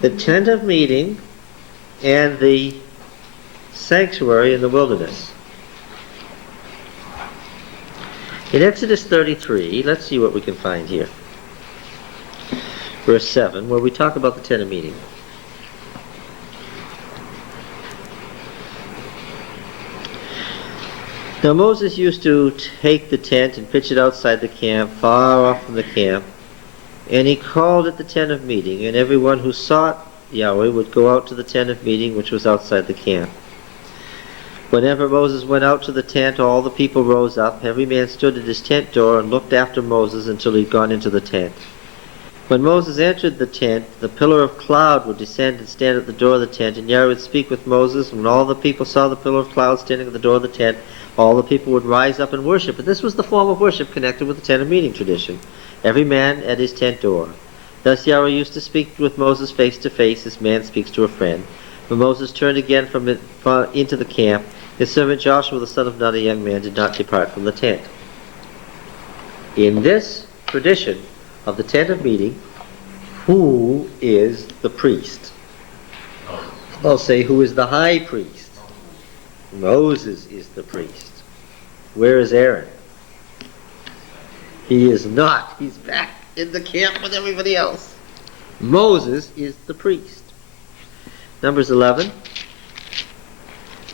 The tent of meeting and the sanctuary in the wilderness. In Exodus 33, let's see what we can find here. Verse 7, where we talk about the tent of meeting. Now Moses used to take the tent and pitch it outside the camp, far off from the camp, and he called it the tent of meeting, and everyone who sought Yahweh would go out to the tent of meeting, which was outside the camp. Whenever Moses went out to the tent, all the people rose up. Every man stood at his tent door and looked after Moses until he'd gone into the tent. When Moses entered the tent, the pillar of cloud would descend and stand at the door of the tent, and Yahweh would speak with Moses. When all the people saw the pillar of cloud standing at the door of the tent, all the people would rise up and worship. But this was the form of worship connected with the tent of meeting tradition. Every man at his tent door. Thus Yahweh used to speak with Moses face to face, as man speaks to a friend. When Moses turned again into the camp, his servant Joshua the son of Nun, a young man, did not depart from the tent. In this tradition of the tent of meeting, who is the priest? I'll say, who is the high priest? Moses is the priest. Where is Aaron? He is not. He's back in the camp with everybody else. Moses is the priest. Numbers 11.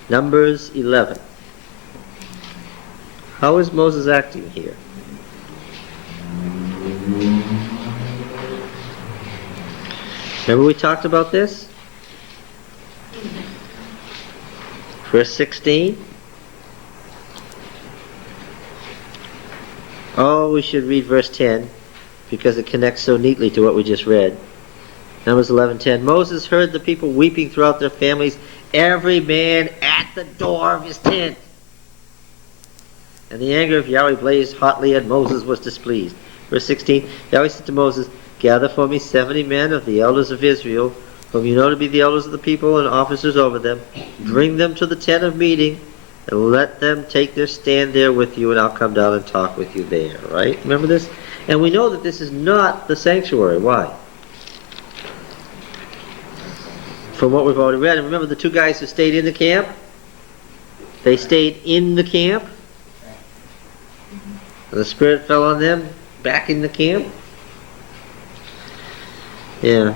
Numbers 11. How is Moses acting here? Remember we talked about this? Verse 16. Oh, we should read verse 10 because it connects so neatly to what we just read. Numbers 11:10. Moses heard the people weeping throughout their families, every man at the door of his tent. And the anger of Yahweh blazed hotly, and Moses was displeased. Verse 16. Yahweh said to Moses, gather for me 70 men of the elders of Israel, whom you know to be the elders of the people and officers over them. Bring them to the tent of meeting, and let them take their stand there with you, and I'll come down and talk with you there. Right? Remember this? And we know that this is not the sanctuary. Why? From what we've already read. And remember the two guys who stayed in the camp? They stayed in the camp. And the Spirit fell on them back in the camp. Yeah.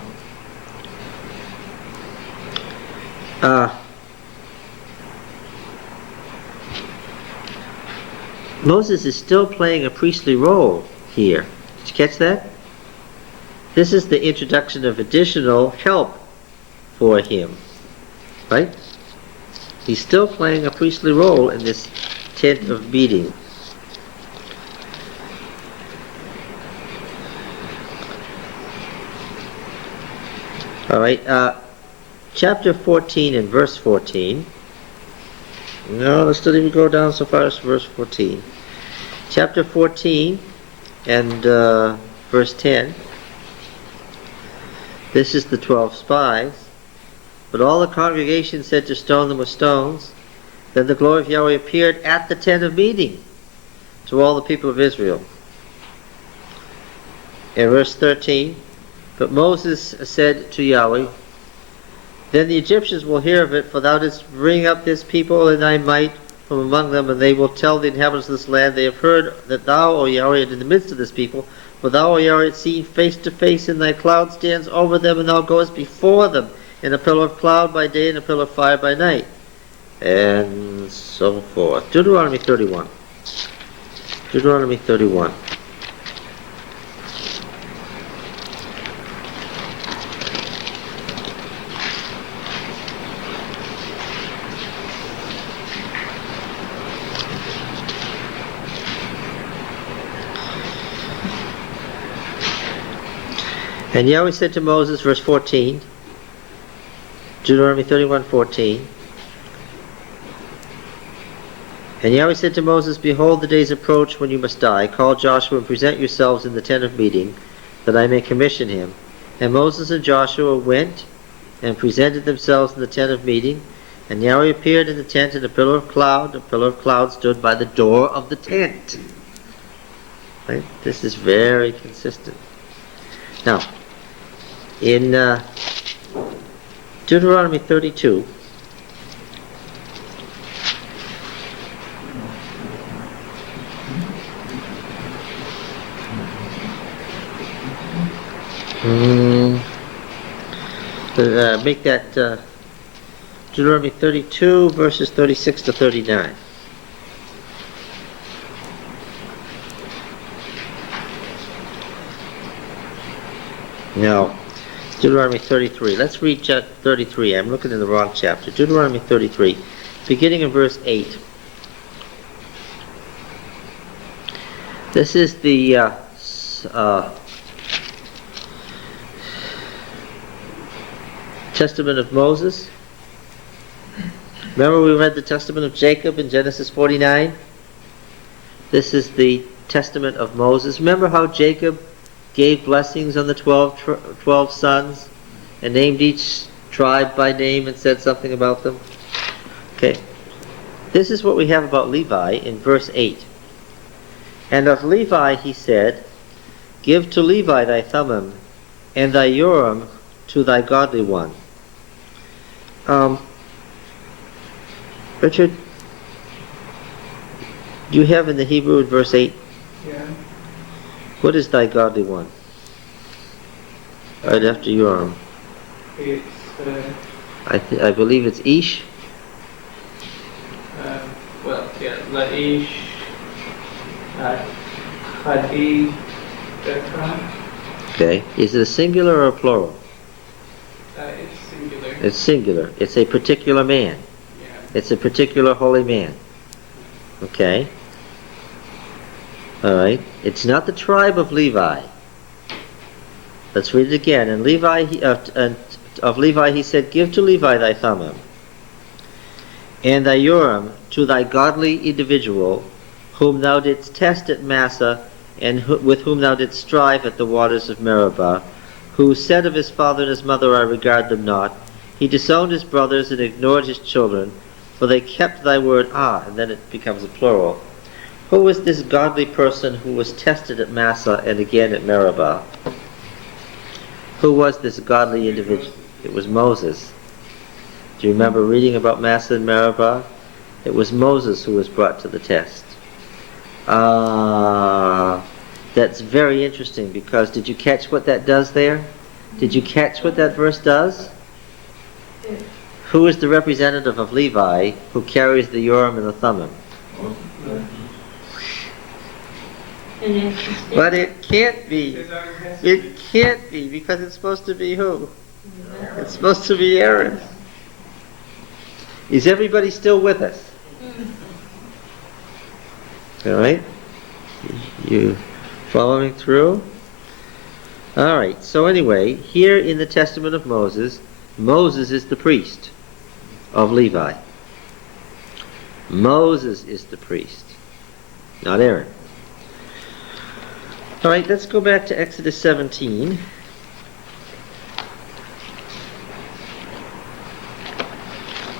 Moses is still playing a priestly role here. Did you catch that? This is the introduction of additional help for him. Right? He's still playing a priestly role in this tent of meeting. Alright, chapter 14 and verse 14. No, let's not even go down so far as verse 14. Chapter 14 and verse 10. This is the 12 spies. But all the congregation said to stone them with stones. Then the glory of Yahweh appeared at the tent of meeting to all the people of Israel. In verse 13, but Moses said to Yahweh, then the Egyptians will hear of it, for thou didst bring up this people in thy might from among them, and they will tell the inhabitants of this land, they have heard that thou, O Yahweh, art in the midst of this people, for thou, O Yahweh, art seen face to face, and thy cloud stands over them, and thou goest before them in a pillar of cloud by day and a pillar of fire by night. And so forth. Deuteronomy 31. Deuteronomy 31. And Yahweh said to Moses, verse 14, Deuteronomy 31:14, And Yahweh said to Moses, Behold, the days approach when you must die. Call Joshua and present yourselves in the tent of meeting, that I may commission him. And Moses and Joshua went and presented themselves in the tent of meeting. And Yahweh appeared in the tent in a pillar of cloud. A pillar of cloud stood by the door of the tent. Right? This is very consistent. Now, in Deuteronomy 32, make that Deuteronomy 32 verses 36 to 39. No, Deuteronomy 33. Let's read 33. I'm looking in the wrong chapter. Deuteronomy 33, beginning in verse 8. This is the Testament of Moses. Remember we read the Testament of Jacob in Genesis 49? This is the Testament of Moses. Remember how Jacob gave blessings on the 12 sons and named each tribe by name and said something about them? Okay. This is what we have about Levi in verse 8. And of Levi he said, Give to Levi thy Thummim, and thy Urim to thy godly one. Richard, do you have in the Hebrew in verse 8? Yeah. What is thy godly one? Right after Urim. It's, I believe it's Ish. Laish, Hadi, Dekra. Okay. Is it a singular or a plural? It's singular. It's singular. It's a particular man. Yeah. It's a particular holy man. Okay. Alright. It's not the tribe of Levi. Let's read it again. And of Levi he said, Give to Levi thy Thummim, and thy Urim to thy godly individual, whom thou didst test at Massa, and with whom thou didst strive at the waters of Meribah, who said of his father and his mother, I regard them not. He disowned his brothers and ignored his children, for they kept thy word. And then it becomes a plural. Who was this godly person who was tested at Massa and again at Meribah? Who was this godly individual? It was Moses. Do you remember reading about Massa and Meribah? It was Moses who was brought to the test. That's very interesting, because did you catch what that does there? Did you catch what that verse does? Who is the representative of Levi who carries the Urim and the Thummim? But it can't be. It can't be, because it's supposed to be who? It's supposed to be Aaron. Is everybody still with us? All right? You following through? All right. So anyway, here in the Testament of Moses, Moses is the priest of Levi. Moses is the priest, not Aaron. All right, let's go back to Exodus 17.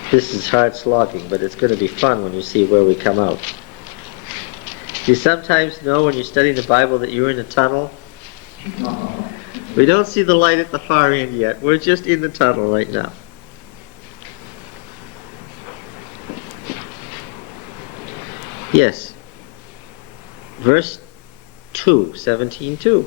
This is hard slogging, but it's going to be fun when you see where we come out. Do you sometimes know when you're studying the Bible that you're in a tunnel? We don't see the light at the far end yet. We're just in the tunnel right now. Yes. Verse 2, 17:2.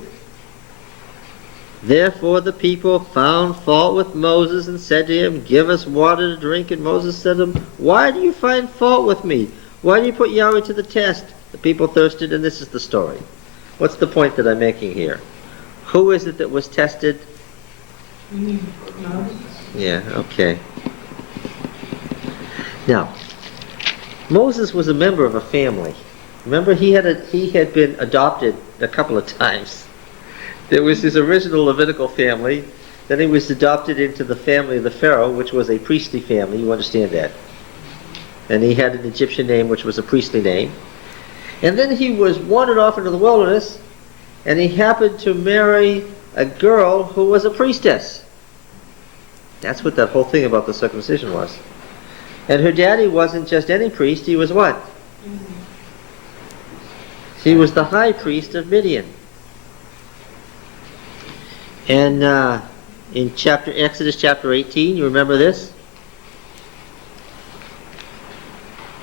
Therefore the people found fault with Moses and said to him, Give us water to drink. And Moses said to them, Why do you find fault with me? Why do you put Yahweh to the test? The people thirsted, and this is the story. What's the point that I'm making here? Who is it that was tested? Yeah, okay. Now, Moses was a member of a family. Remember, he had been adopted a couple of times. There was his original Levitical family. Then he was adopted into the family of the Pharaoh, which was a priestly family. You understand that? and he had an Egyptian name which was a priestly name. And then he was wandered off into the wilderness, and he happened to marry a girl who was a priestess. That's what that whole thing about the circumcision was. And her daddy wasn't just any priest, he was what? He was the high priest of Midian. And in Exodus chapter 18, you remember this?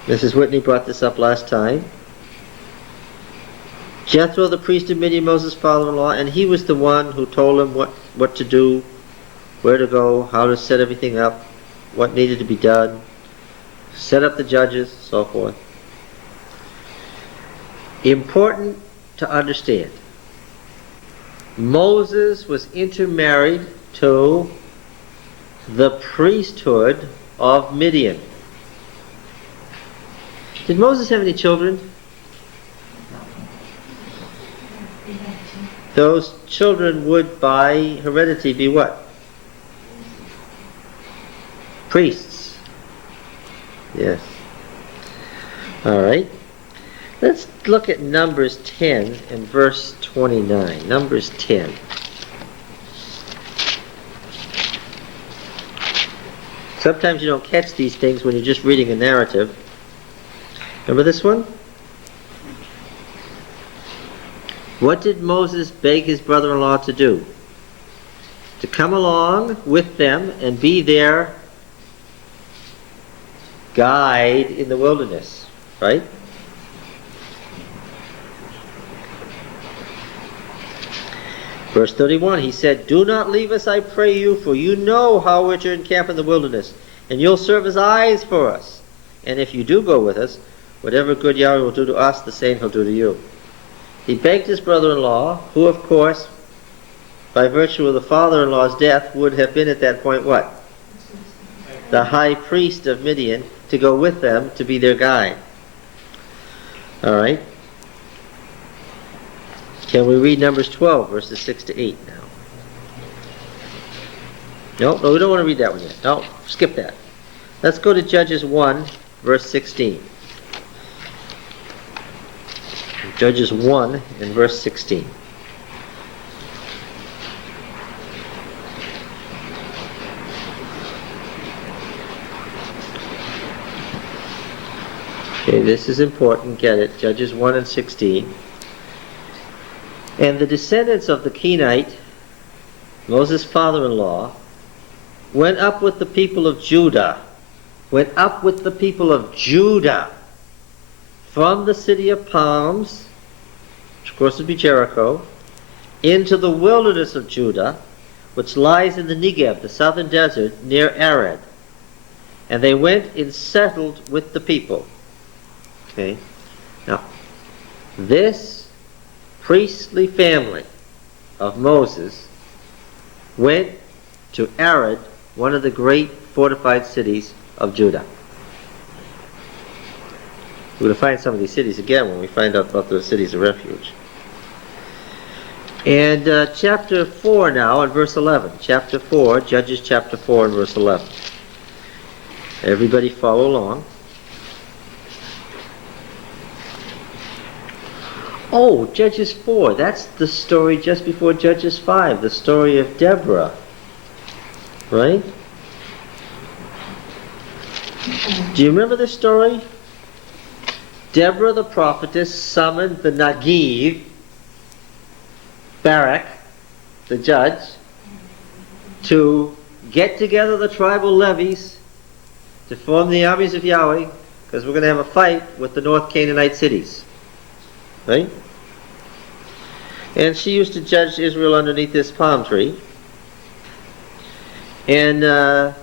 Mrs. Whitney brought this up last time. Jethro, the priest of Midian, Moses' father-in-law, and he was the one who told him what to do, where to go, how to set everything up, what needed to be done, set up the judges, so forth. Important to understand. Moses was intermarried to the priesthood of Midian. Did Moses have any children? Those children would by heredity be what? Priests. Yes. All right. Let's look at Numbers 10 and verse 29. Numbers 10. Sometimes you don't catch these things when you're just reading a narrative. Remember this one? What did Moses beg his brother-in-law to do? To come along with them and be their guide in the wilderness, right? Verse 31, he said, "Do not leave us, I pray you, for you know how we're to encamp in the wilderness, and you'll serve as eyes for us. And if you do go with us, whatever good Yahweh will do to us, the same he'll do to you." He begged his brother-in-law, who of course, by virtue of the father-in-law's death, would have been at that point what? The high priest of Midian, to go with them to be their guide. All right. Can we read Numbers 12, verses 6 to 8 now? No, we don't want to read that one yet. No, skip that. Let's go to Judges 1, verse 16. Judges 1 and verse 16. Okay, this is important. Get it. Judges 1 and 16. And the descendants of the Kenite, Moses' father-in-law, went up with the people of Judah. Went up with the people of Judah from the city of palms, which of course would be Jericho, into the wilderness of Judah, which lies in the Negev, the southern desert, near Arad. And they went and settled with the people. Okay. Now, this priestly family of Moses went to Arad, one of the great fortified cities of Judah. We're going to find some of these cities again when we find out about those cities of refuge. And chapter 4 now and verse 11. Chapter 4, Judges chapter 4 and verse 11. Everybody follow along. Oh, Judges 4, that's the story just before Judges 5, the story of Deborah. Right? Do you remember this story? Deborah the prophetess summoned the Nagiv, Barak, the judge, to get together the tribal levies to form the armies of Yahweh, because we're going to have a fight with the North Canaanite cities. Right? And she used to judge Israel underneath this palm tree. And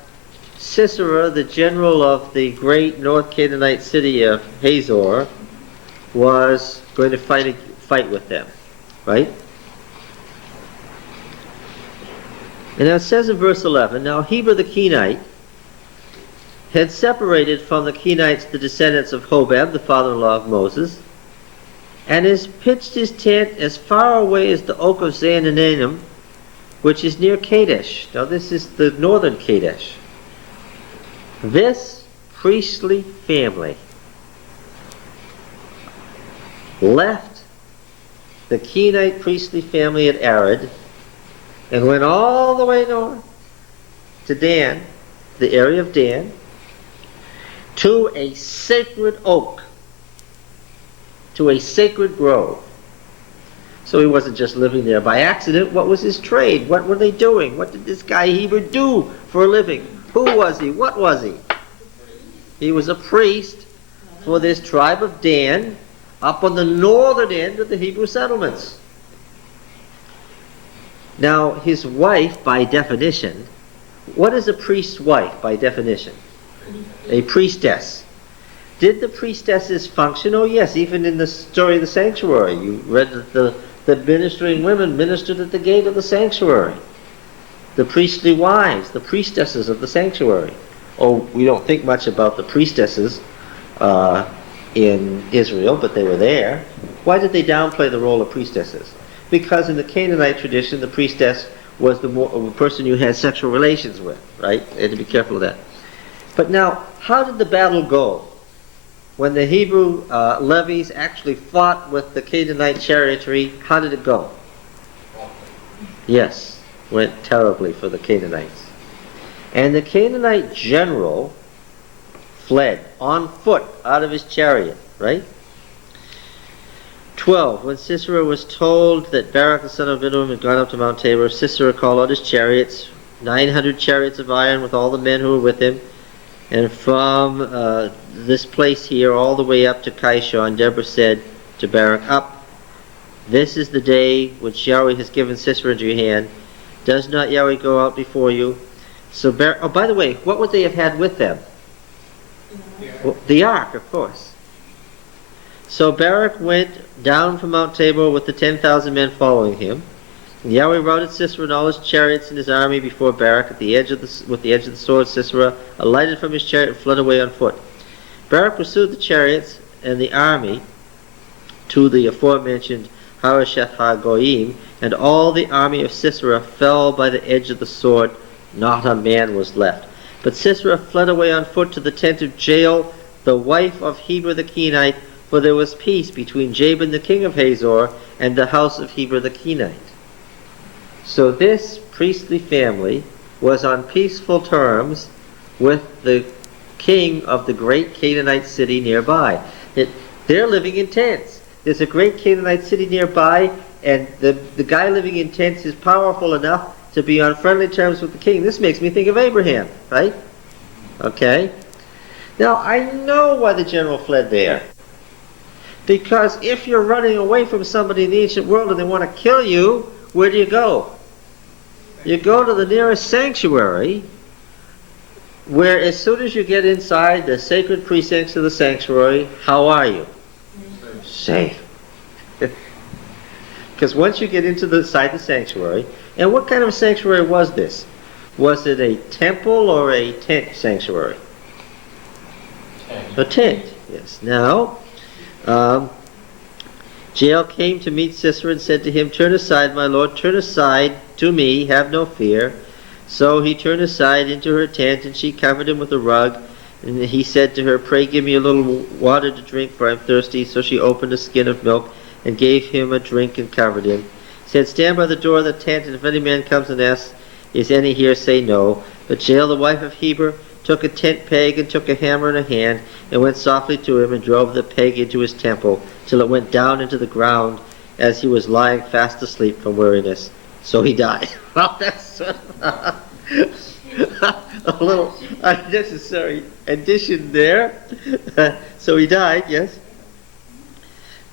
Sisera, the general of the great North Canaanite city of Hazor, was going to fight with them. Right? And now it says in verse 11, now Heber the Kenite had separated from the Kenites the descendants of Hobab, the father-in-law of Moses, and has pitched his tent as far away as the oak of Zaanannim, which is near Kadesh. Now this is the northern Kadesh. This priestly family left the Kenite priestly family at Arad and went all the way north to Dan, the area of Dan, to a sacred oak, to a sacred grove. So he wasn't just living there by accident. What was his trade? What were they doing? What did this guy Heber do for a living? Who was he? What was he? He was a priest for this tribe of Dan up on the northern end of the Hebrew settlements. Now, his wife, by definition, what is a priest's wife by definition? A priestess. Did the priestesses function? Oh yes, even in the story of the sanctuary. You read that the ministering women ministered at the gate of the sanctuary. The priestly wives, the priestesses of the sanctuary. Oh, we don't think much about the priestesses in Israel, but they were there. Why did they downplay the role of priestesses? Because in the Canaanite tradition, the priestess was the person you had sexual relations with, right? You had to be careful of that. But now, how did the battle go? When the Hebrew levies actually fought with the Canaanite chariotry, how did it go? Yes, went terribly for the Canaanites. And the Canaanite general fled on foot out of his chariot, right? 12. When Sisera was told that Barak the son of Abinoam had gone up to Mount Tabor, Sisera called out his chariots, 900 chariots of iron with all the men who were with him. And from this place here all the way up to Kishon, Deborah said to Barak, "Up, this is the day which Yahweh has given Sisera into your hand. Does not Yahweh go out before you?" So Barak, oh, by the way, what would they have had with them? Well, the ark, of course. So Barak went down from Mount Tabor with the 10,000 men following him. And Yahweh routed Sisera and all his chariots and his army before Barak with the edge of the sword. Sisera alighted from his chariot and fled away on foot. Barak pursued the chariots and the army to the aforementioned Harosheth HaGoyim, and all the army of Sisera fell by the edge of the sword. Not a man was left. But Sisera fled away on foot to the tent of Jael, the wife of Heber the Kenite, for there was peace between Jabin the king of Hazor and the house of Heber the Kenite. So this priestly family was on peaceful terms with the king of the great Canaanite city nearby. They're living in tents. There's a great Canaanite city nearby, and the guy living in tents is powerful enough to be on friendly terms with the king. This makes me think of Abraham, right? Okay. Now, I know why the general fled there. Because if you're running away from somebody in the ancient world and they want to kill you, where do you go? You go to the nearest sanctuary, where as soon as you get inside the sacred precincts of the sanctuary, how are you? Safe. Because once you get inside the sanctuary, and what kind of a sanctuary was this? Was it a temple or a tent sanctuary? A tent, yes. Now, Jael came to meet Sisera and said to him, "Turn aside, my lord, turn aside to me, have no fear." So he turned aside into her tent, and she covered him with a rug. And he said to her, "Pray give me a little water to drink, for I am thirsty." So she opened a skin of milk and gave him a drink and covered him. He said, "Stand by the door of the tent, and if any man comes and asks, 'Is any here?' say no." But Jael, the wife of Heber, took a tent peg and took a hammer in her hand and went softly to him and drove the peg into his temple till it went down into the ground as he was lying fast asleep from weariness. So he died. Well, that's a little unnecessary addition there. So he died, yes.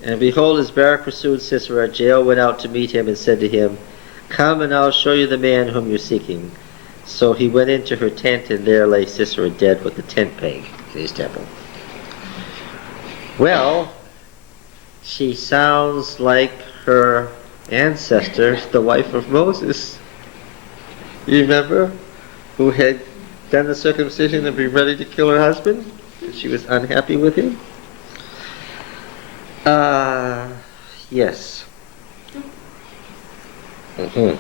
And behold, as Barak pursued Sisera, Jael went out to meet him and said to him, "Come and I'll show you the man whom you're seeking." So he went into her tent, and there lay Sisera dead with the tent peg in his temple. Well, she sounds like her ancestor, the wife of Moses. You remember? Who had done the circumcision and been ready to kill her husband? She was unhappy with him. Yes. 1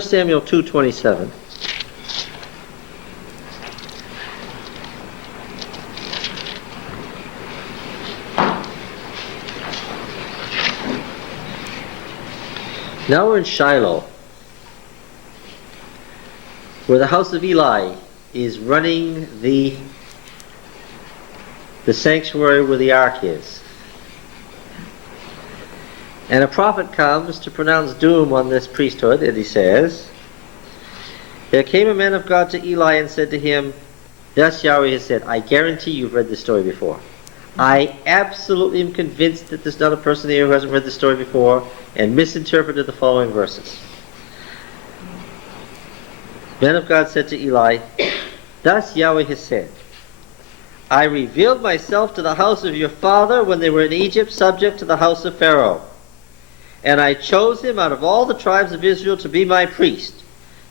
Samuel 2:27. Now we're in Shiloh, where the house of Eli is running the sanctuary where the ark is. And a prophet comes to pronounce doom on this priesthood, and he says, there came a man of God to Eli and said to him, thus Yahweh has said, I guarantee you've read this story before. I absolutely am convinced that there's not a person here who hasn't read this story before and misinterpreted the following verses. The man of God said to Eli, thus Yahweh has said, I revealed myself to the house of your father when they were in Egypt, subject to the house of Pharaoh. And I chose him out of all the tribes of Israel to be my priest,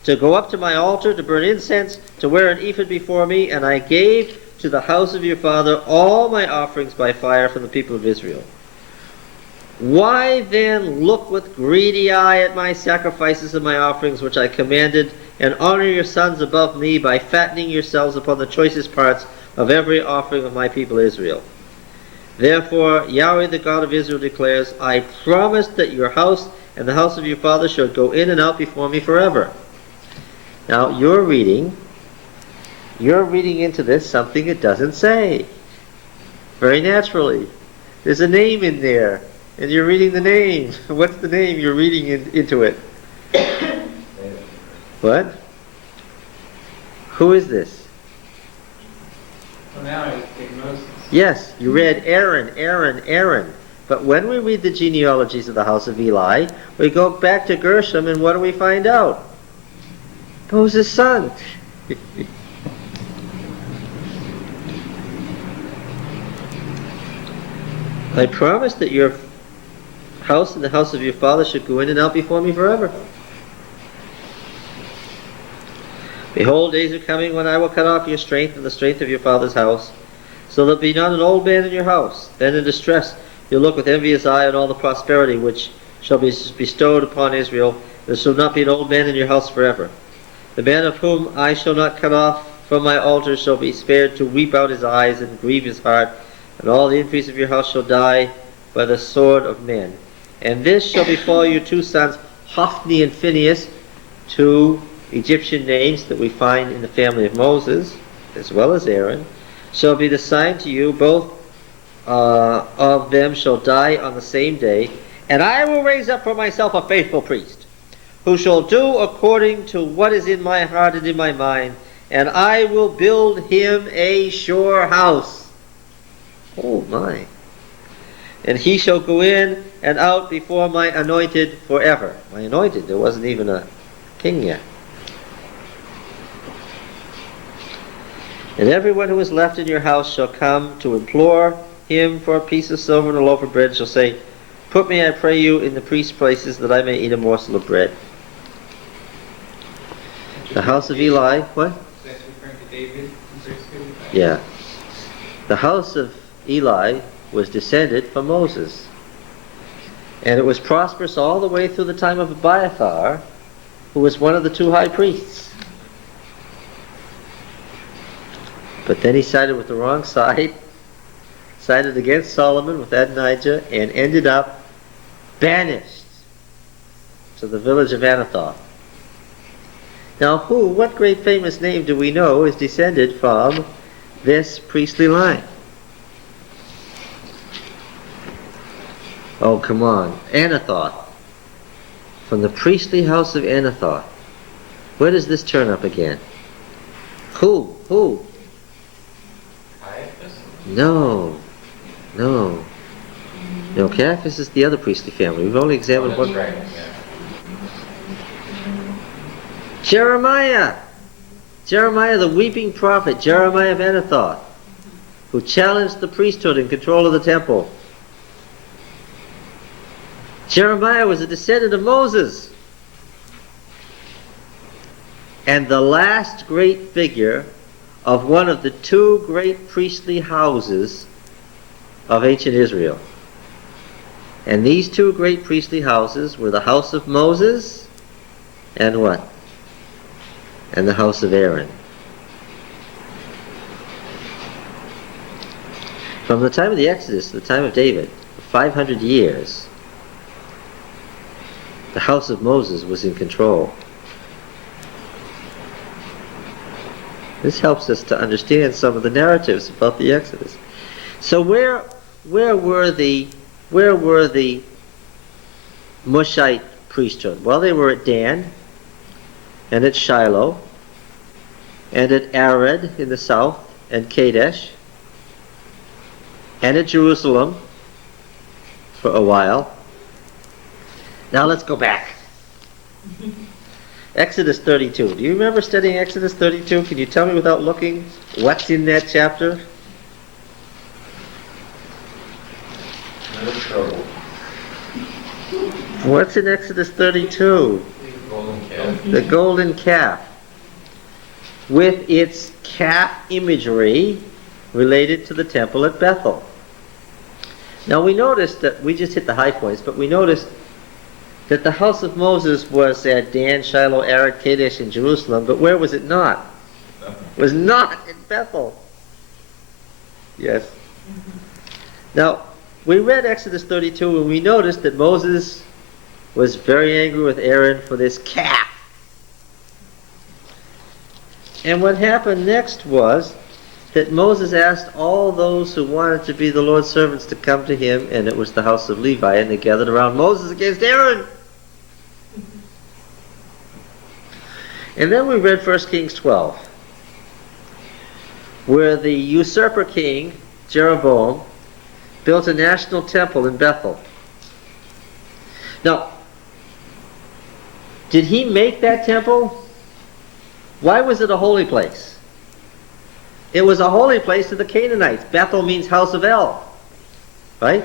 to go up to my altar, to burn incense, to wear an ephod before me, and I gave to the house of your father all my offerings by fire from the people of Israel. Why then look with greedy eye at my sacrifices and my offerings which I commanded, and honor your sons above me by fattening yourselves upon the choicest parts of every offering of my people Israel? Therefore Yahweh the God of Israel declares, I promised that your house and the house of your father shall go in and out before me forever. Now you're reading into this something it doesn't say. Very naturally. There's a name in there, and you're reading the name. What's the name you're reading into it? What? Who is this? Well, now I take Moses. Yes, you read Aaron. But when we read the genealogies of the house of Eli, we go back to Gershom, and what do we find out? Moses' son. I promised that your house and the house of your father should go in and out before me forever. Behold, days are coming when I will cut off your strength and the strength of your father's house, so that be not an old man in your house. Then in distress you'll look with envious eye on all the prosperity which shall be bestowed upon Israel. There shall not be an old man in your house forever. The man of whom I shall not cut off from my altar shall be spared to weep out his eyes and grieve his heart, and all the increase of your house shall die by the sword of men. And this shall befall your two sons, Hophni and Phinehas, two Egyptian names that we find in the family of Moses, as well as Aaron, shall be the sign to you. Both of them shall die on the same day, and I will raise up for myself a faithful priest, who shall do according to what is in my heart and in my mind, and I will build him a sure house. Oh my. And he shall go in and out before my anointed forever. My anointed, there wasn't even a king yet. And everyone who is left in your house shall come to implore him for a piece of silver and a loaf of bread, and shall say, put me, I pray you, in the priest's places, that I may eat a morsel of bread. The house of Eli, what? That's referring to David in verse 55. Yeah. The house of Eli was descended from Moses. And it was prosperous all the way through the time of Abiathar, who was one of the two high priests. But then he sided with the wrong side, sided against Solomon with Adonijah, and ended up banished to the village of Anathoth. Now what great famous name do we know is descended from this priestly line? Oh, come on. Anathoth. From the priestly house of Anathoth. Where does this turn up again? Who? Caiaphas? No. Caiaphas is the other priestly family. We've only examined Oh, that's one. right, yeah. Jeremiah, the weeping prophet, Jeremiah of Anathoth, who challenged the priesthood in control of the temple. Jeremiah was a descendant of Moses. And the last great figure of one of the two great priestly houses of ancient Israel. And these two great priestly houses were the house of Moses and what? And the house of Aaron. From the time of the Exodus to the time of David, 500 years, The house of Moses was in control. This helps us to understand some of the narratives about the Exodus. So where were the Mushite priesthood? Well, they were at Dan, and at Shiloh, and at Arad in the south, and Kadesh, and at Jerusalem for a while. Now let's go back. Exodus 32. Do you remember studying Exodus 32? Can you tell me without looking what's in that chapter? No trouble. What's in Exodus 32? Golden calf. The golden calf, with its calf imagery related to the temple at Bethel. Now we noticed that, we just hit the high points, but we noticed that the house of Moses was at Dan, Shiloh, Arad, Kadesh, and Jerusalem, but where was it not? It was not in Bethel. Yes. Now, we read Exodus 32 and we noticed that Moses was very angry with Aaron for this calf. And what happened next was that Moses asked all those who wanted to be the Lord's servants to come to him, and it was the house of Levi, and they gathered around Moses against Aaron. And then we read 1 Kings 12, where the usurper king, Jeroboam, built a national temple in Bethel. Now, did he make that temple? Why was it a holy place? It was a holy place to the Canaanites. Bethel means house of El, right?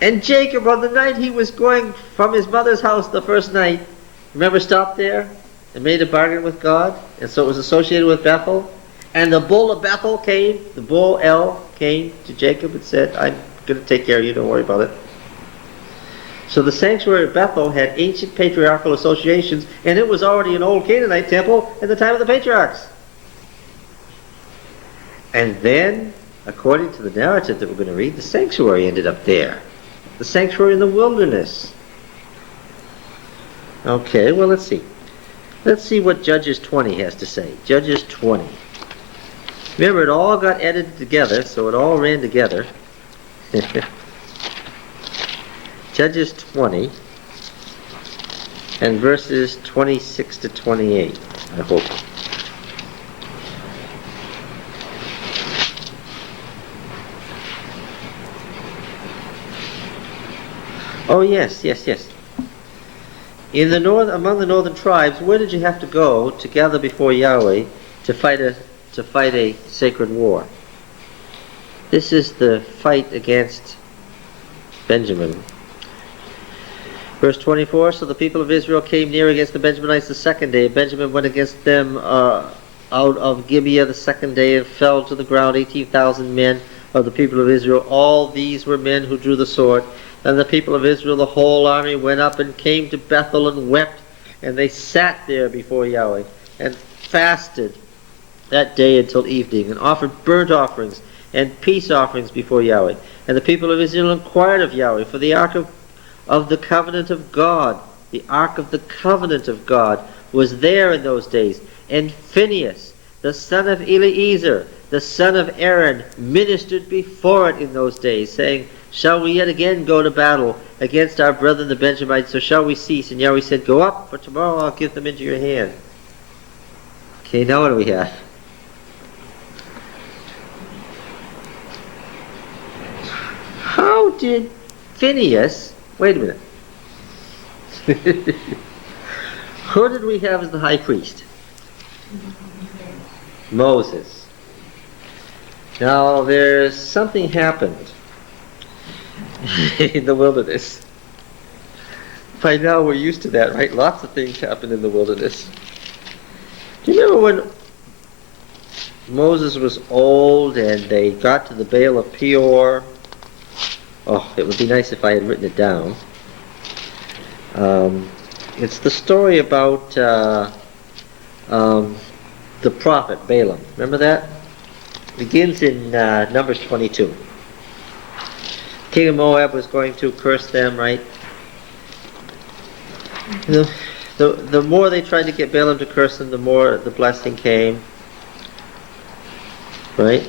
And Jacob, on the night he was going from his mother's house the first night, remember, stopped there and made a bargain with God, and so it was associated with Bethel. And the bull of Bethel came, the bull El came to Jacob and said, I'm going to take care of you, don't worry about it. So the sanctuary of Bethel had ancient patriarchal associations, and it was already an old Canaanite temple at the time of the patriarchs. And then, according to the narrative that we're going to read, the sanctuary ended up there. The sanctuary in the wilderness. Okay, well, let's see. Let's see what Judges 20 has to say. Judges 20. Remember, it all got edited together, so it all ran together. Judges 20 and verses 26 to 28, I hope. Oh yes. In the among the northern tribes, where did you have to go to gather before Yahweh to fight a sacred war? This is the fight against Benjamin. Verse 24, so the people of Israel came near against the Benjaminites the second day. Benjamin went against them out of Gibeah the second day and fell to the ground 18,000 men of the people of Israel. All these were men who drew the sword. And the people of Israel, the whole army, went up and came to Bethel and wept. And they sat there before Yahweh and fasted that day until evening and offered burnt offerings and peace offerings before Yahweh. And the people of Israel inquired of Yahweh for the ark of the covenant of God. The ark of the covenant of God was there in those days. And Phinehas, the son of Eleazar, the son of Aaron, ministered before it in those days, saying, shall we yet again go to battle against our brethren the Benjamites, or shall we cease? And Yahweh said, go up, for tomorrow I'll give them into your hand. Okay, now what do we have? How did Phinehas, wait a minute. Who did we have as the high priest? Moses. Now there's something happened in the wilderness. By now we're used to that, right? Lots of things happen in the wilderness. Do you remember when Moses was old and they got to the Baal of Peor? Oh, it would be nice if I had written it down. It's the story about the prophet Balaam. Remember that? It begins in Numbers 22. King of Moab was going to curse them, right? The more they tried to get Balaam to curse them, the more the blessing came. Right?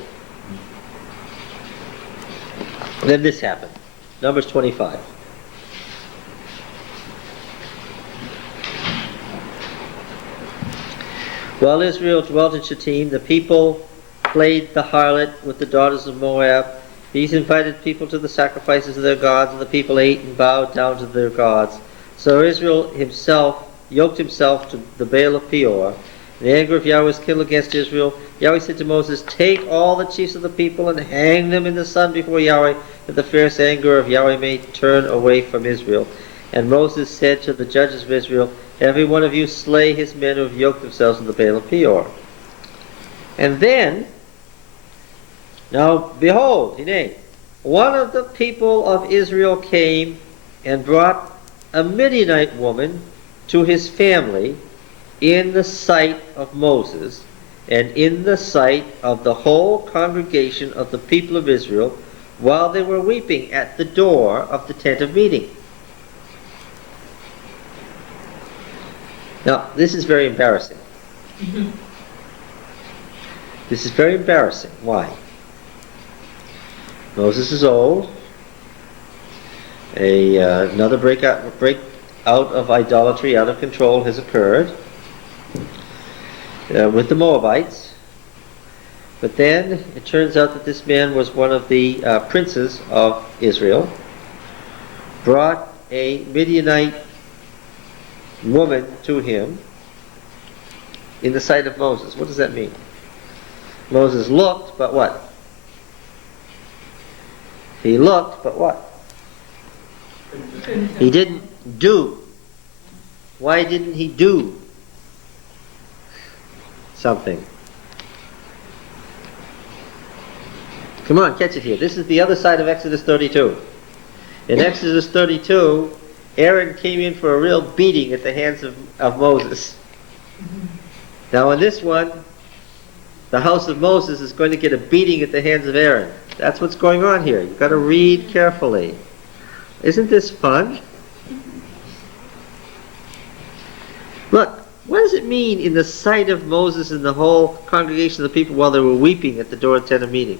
Then this happened. Numbers 25. While Israel dwelt in Shittim, the people played the harlot with the daughters of Moab. These invited people to the sacrifices of their gods, and the people ate and bowed down to their gods. So Israel himself yoked himself to the Baal of Peor. The anger of Yahweh was kindled against Israel. Yahweh said to Moses, "Take all the chiefs of the people and hang them in the sun before Yahweh, that the fierce anger of Yahweh may turn away from Israel." And Moses said to the judges of Israel, "Every one of you slay his men who have yoked themselves to the Baal of Peor." And then, now behold, one of the people of Israel came and brought a Midianite woman to his family in the sight of Moses and in the sight of the whole congregation of the people of Israel, while they were weeping at the door of the tent of meeting. Now, this is very embarrassing. This is very embarrassing. Why? Moses is old. Another breakout of idolatry, out of control, has occurred with the Moabites. But then it turns out that this man was one of the princes of Israel, brought a Midianite woman to him in the sight of Moses. What does that mean? Moses looked, but what? He looked, but what? He didn't do. Why didn't he do something? Come on, catch it here. This is the other side of Exodus 32. In Exodus 32, Aaron came in for a real beating at the hands of Moses. Now in this one, the house of Moses is going to get a beating at the hands of Aaron. That's what's going on here. You've got to read carefully. Isn't this fun? Look, what does it mean in the sight of Moses and the whole congregation of the people while they were weeping at the door of the tent of meeting?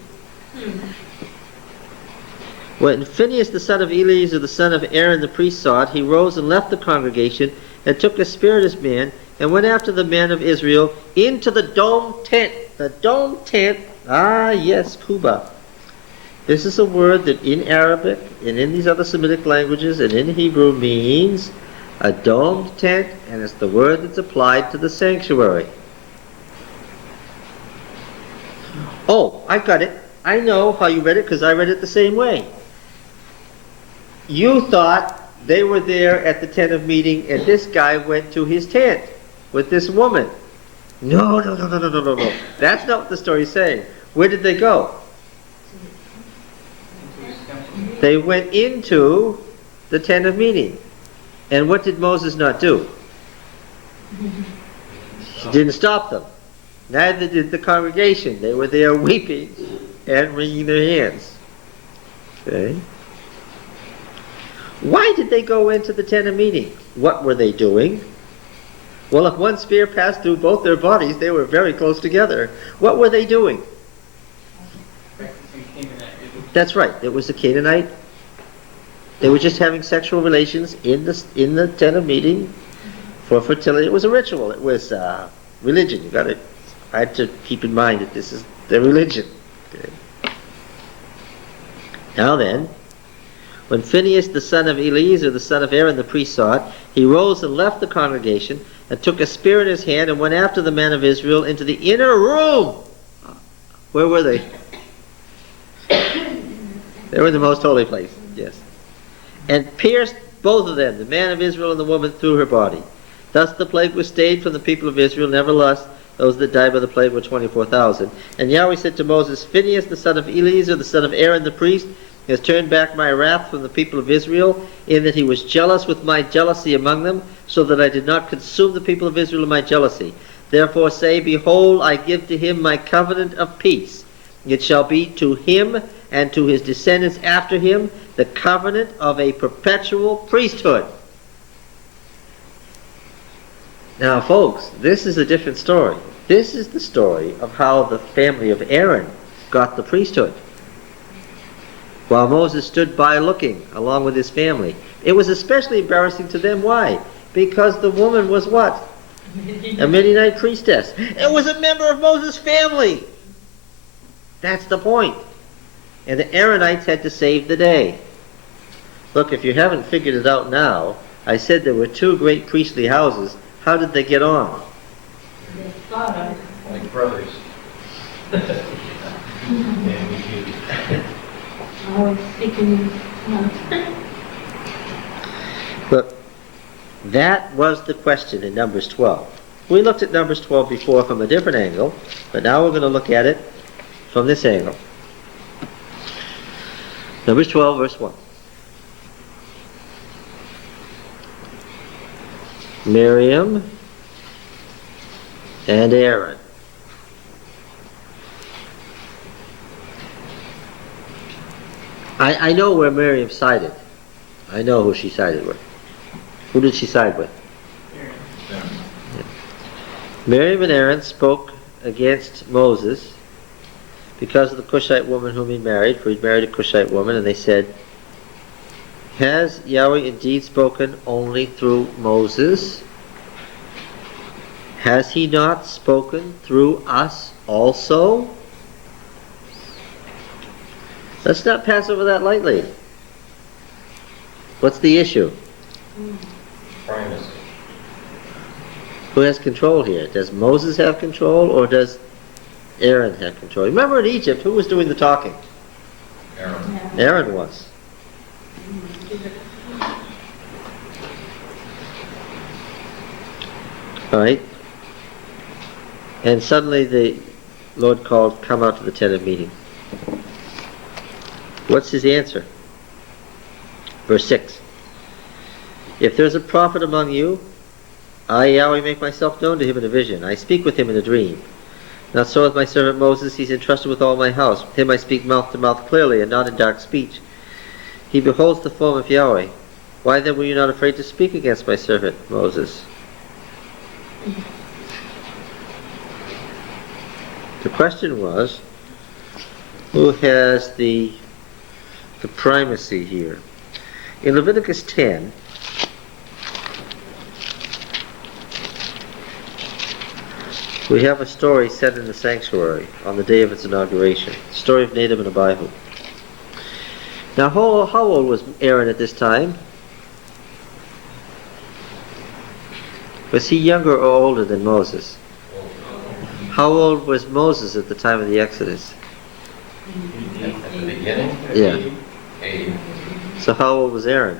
When Phinehas the son of Eleazar the son of Aaron the priest saw it, he rose and left the congregation and took a spiritist man and went after the men of Israel into the dome tent. The dome tent, yes, Kuba. This is a word that in Arabic and in these other Semitic languages and in Hebrew means a domed tent, and it's the word that's applied to the sanctuary. Oh, I got it. I know how you read it because I read it the same way. You thought they were there at the tent of meeting and this guy went to his tent with this woman. No. That's not what the story's saying. Where did they go? They went into the tent of meeting. And what did Moses not do? He didn't stop them. Neither did the congregation. They were there weeping and wringing their hands. Okay. Why did they go into the tent of meeting? What were they doing? Well, if one spear passed through both their bodies, they were very close together. What were they doing? That's right. It was a Canaanite. They were just having sexual relations in the tent of meeting for fertility. It was a ritual. It was religion. I had to keep in mind that this is the religion. Okay. Now then, when Phinehas the son of Eleazar the son of Aaron the priest saw it, he rose and left the congregation and took a spear in his hand and went after the men of Israel into the inner room. Where were they? They were in the most holy place, yes. And pierced both of them, the man of Israel and the woman, through her body. Thus the plague was stayed from the people of Israel. Nevertheless, those that died by the plague were 24,000. And Yahweh said to Moses, Phinehas the son of Eleazar, the son of Aaron the priest, has turned back my wrath from the people of Israel, in that he was jealous with my jealousy among them, so that I did not consume the people of Israel in my jealousy. Therefore say, Behold, I give to him my covenant of peace. It shall be to him and to his descendants after him the covenant of a perpetual priesthood. Now, folks, this is a different story. This is the story of how the family of Aaron got the priesthood. While Moses stood by looking, along with his family. It was especially embarrassing to them. Why? Because the woman was what? A Midianite priestess. It was a member of Moses' family. That's the point. And the Aaronites had to save the day. Look, if you haven't figured it out now, I said there were two great priestly houses. How did they get on? Like brothers. Look, that was the question in Numbers 12. We looked at Numbers 12 before from a different angle, but now we're going to look at it from this angle. Numbers 12, verse 1. Miriam and Aaron. I know where Miriam sided. I know who she sided with. Who did she side with? Yeah. Miriam and Aaron spoke against Moses because of the Cushite woman whom he married, for he married a Cushite woman, and they said, has Yahweh indeed spoken only through Moses? Has he not spoken through us also? Let's not pass over that lightly. What's the issue? Primacy. Who has control here? Does Moses have control, or does Aaron have control? Remember in Egypt, who was doing the talking? Aaron. Aaron was. Right? And suddenly the Lord called, come out to the tent of meeting. What's his answer? Verse 6. If there's a prophet among you, I, Yahweh, make myself known to him in a vision. I speak with him in a dream. Not so with my servant Moses, he's entrusted with all my house. With him I speak mouth to mouth clearly, and not in dark speech. He beholds the form of Yahweh. Why then were you not afraid to speak against my servant Moses? The question was, who has the primacy here? In Leviticus 10, we have a story set in the sanctuary on the day of its inauguration. The story of Nadab and Abihu. Now, how old was Aaron at this time? Was he younger or older than Moses? How old was Moses at the time of the Exodus? At the beginning? Yeah. 80. So how old was Aaron?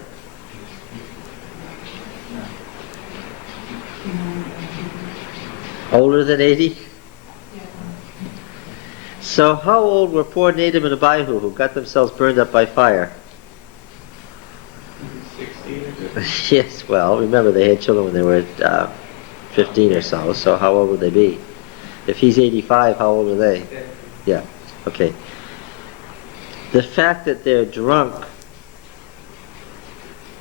Older than 80? So how old were poor Nadab and Abihu who got themselves burned up by fire? 60. Yes, well, remember they had children when they were 15 or so how old would they be? If he's 85, how old are they? Yeah, okay. The fact that they're drunk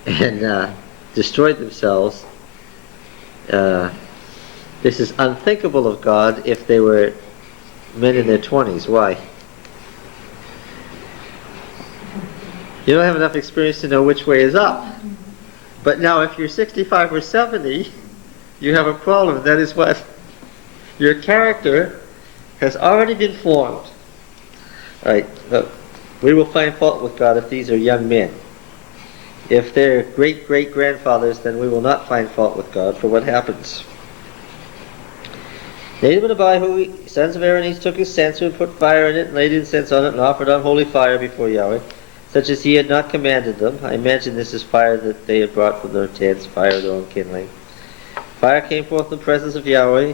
and destroyed themselves, this is unthinkable of God if they were men in their 20s. Why? You don't have enough experience to know which way is up. But now if you're 65 or 70, you have a problem. That is what? Your character has already been formed. Alright, we will find fault with God if these are young men. If they're great-great-grandfathers, then we will not find fault with God for what happens. Nadab and Abihu, sons of Aaron, each took his censer and put fire in it and laid incense on it and offered unholy fire before Yahweh, such as he had not commanded them. I imagine this is fire that they had brought from their tents, fire of their own kindling. Fire came forth in the presence of Yahweh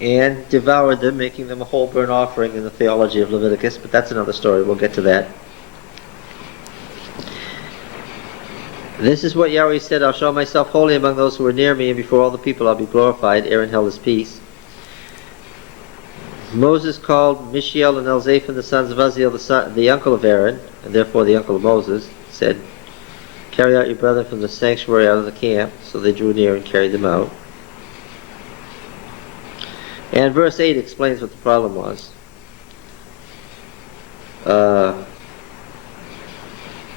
and devoured them, making them a whole burnt offering in the theology of Leviticus, but that's another story. We'll get to that. This is what Yahweh said, I'll show myself holy among those who are near me, and before all the people I'll be glorified. Aaron held his peace. Moses called Mishael and Elzaphan, the sons of Uzziel, the uncle of Aaron, and therefore the uncle of Moses, said, carry out your brethren from the sanctuary out of the camp. So they drew near and carried them out. And verse 8 explains what the problem was.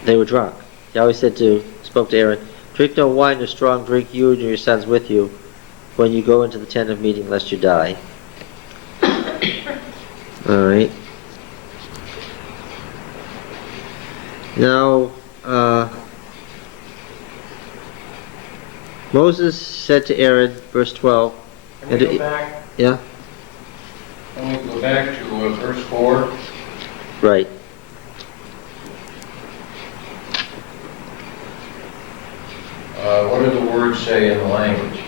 They were drunk. Yahweh spoke to Aaron, drink no wine or strong drink, you and your sons with you, when you go into the tent of meeting, lest you die. Alright. Now, Moses said to Aaron, verse 12. Can we go back? Yeah? Can we go back to verse 4? Right. What do the words say in the language?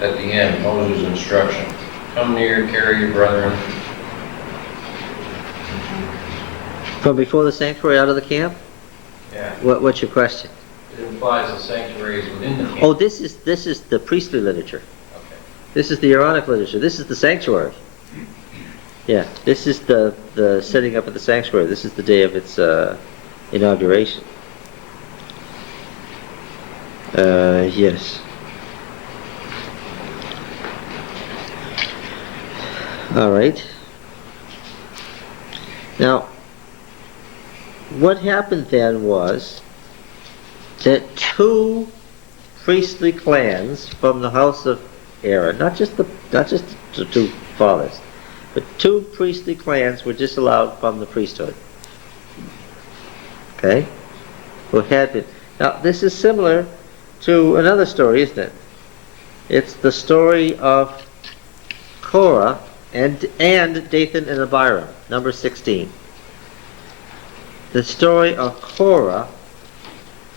At the end, Moses' instruction. Come near, carry your brethren. From before the sanctuary out of the camp? Yeah. What's your question? It implies the sanctuary is within the camp. Oh, this is the priestly literature. Okay. This is the Aaronic literature. This is the sanctuary. Yeah, this is the setting up of the sanctuary. This is the day of its inauguration. Yes. All right. Now, what happened then was that two priestly clans from the house of Aaron, not just the two fathers, but two priestly clans were disallowed from the priesthood. Okay? Who had been. Now, this is similar to another story, isn't it? It's the story of Korah and Dathan and Abiram, number 16. The story of Korah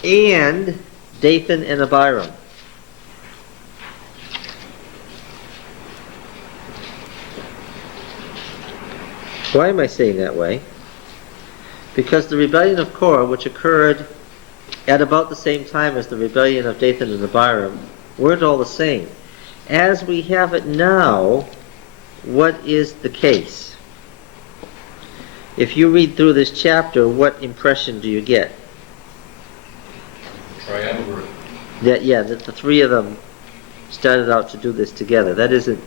and Dathan and Abiram. Why am I saying that way? Because the rebellion of Korah, which occurred at about the same time as the rebellion of Dathan and Abiram, weren't all the same. As we have it now, what is the case? If you read through this chapter, what impression do you get? Triumvirate. That the three of them started out to do this together. That isn't.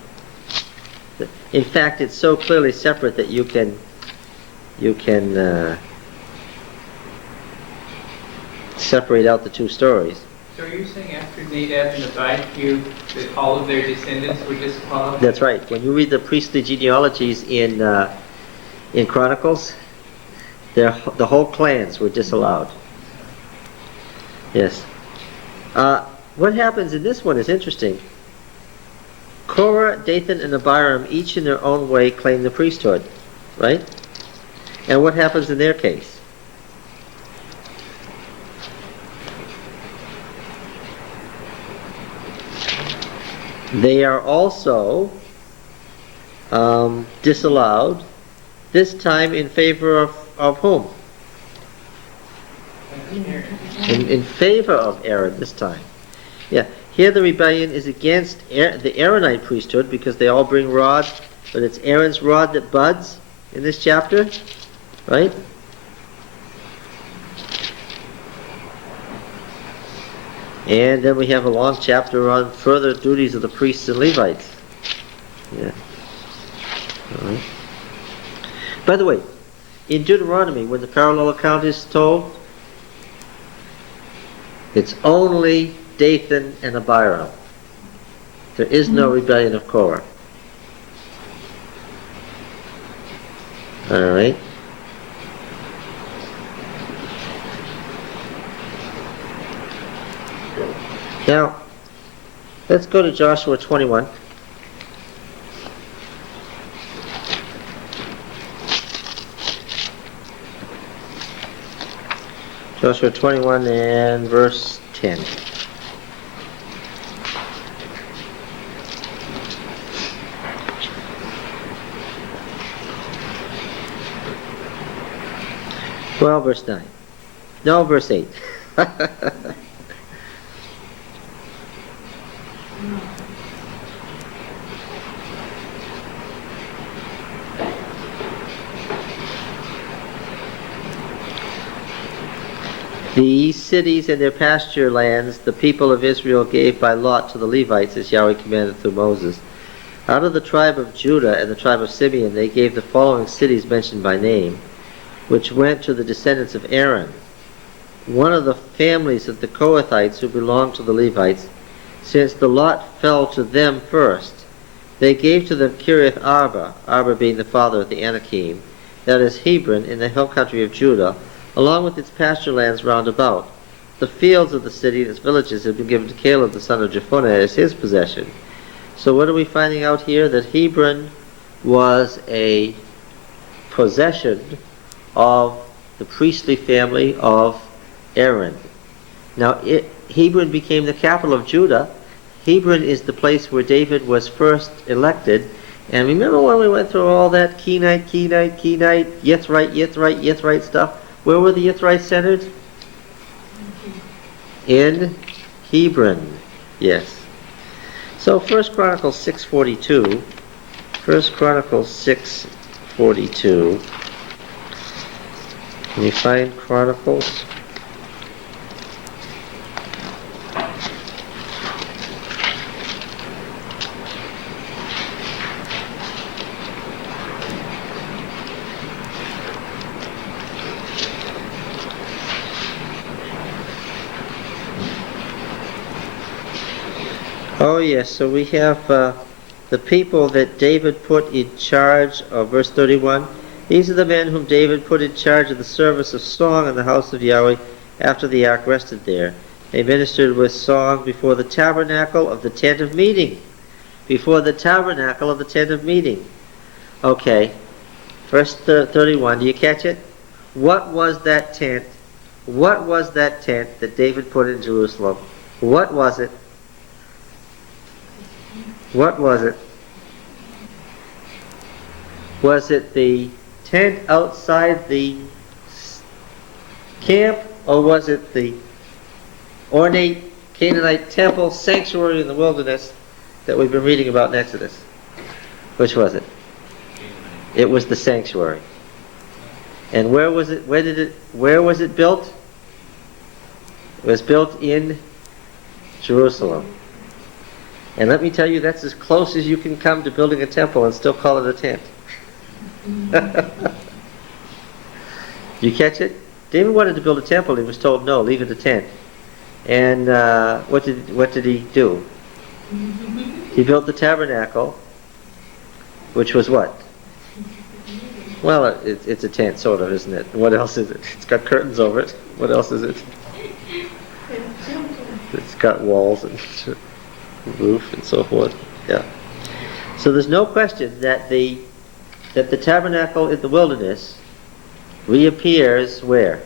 In fact, it's so clearly separate that you can separate out the two stories. So are you saying after Nadab and Abihu that all of their descendants were disqualified? That's right. When you read the priestly genealogies in Chronicles, the whole clans were disallowed. Yes. What happens in this one is interesting. Korah, Dathan, and Abiram, each in their own way, claim the priesthood, right? And what happens in their case? They are also disallowed, this time in favor of whom? In favor of Aaron this time. Yeah, here the rebellion is against the Aaronite priesthood because they all bring rods, but it's Aaron's rod that buds in this chapter, right? And then we have a long chapter on further duties of the priests and Levites. Yeah. All right. By the way, in Deuteronomy, when the parallel account is told, it's only Dathan and Abiram. There is no rebellion of Korah. All right. Now, let's go to Joshua 21. Joshua 21 and verse 10. Well, verse 9. No, verse 8. These cities and their pasture lands the people of Israel gave by lot to the Levites, as Yahweh commanded through Moses. Out of the tribe of Judah and the tribe of Simeon, they gave the following cities mentioned by name, which went to the descendants of Aaron. One of the families of the Kohathites who belonged to the Levites, since the lot fell to them first, they gave to them Kiriath Arba, Arba being the father of the Anakim, that is Hebron in the hill country of Judah, along with its pasture lands round about. The fields of the city and its villages had been given to Caleb the son of Jephunneh as his possession. So what are we finding out here? That Hebron was a possession of the priestly family of Aaron. Now, Hebron became the capital of Judah. Hebron is the place where David was first elected. And remember when we went through all that Kenite, Yithrite stuff? Where were the Yithrites centered? In Hebron. Yes. So 1 Chronicles 6:42. 1 Chronicles 6:42. Can you find Chronicles? Oh yes, so we have the people that David put in charge of verse 31. These are the men whom David put in charge of the service of song in the house of Yahweh after the ark rested there. They ministered with song before the tabernacle of the tent of meeting. Before the tabernacle of the tent of meeting. Okay, verse 31, do you catch it? What was that tent? What was that tent that David put in Jerusalem? What was it? What was it? Was it the tent outside the camp, or was it the ornate Canaanite temple sanctuary in the wilderness that we've been reading about in Exodus? Which was it? It was the sanctuary. And where was it? Where was it built? It was built in Jerusalem. And let me tell you, that's as close as you can come to building a temple and still call it a tent. You catch it? David wanted to build a temple. He was told, no, leave it a tent. And what did he do? He built the tabernacle, which was what? Well, it's a tent, sort of, isn't it? What else is it? It's got curtains over it. What else is it? It's got walls and roof and so forth. Yeah. So there's no question that the tabernacle in the wilderness reappears where?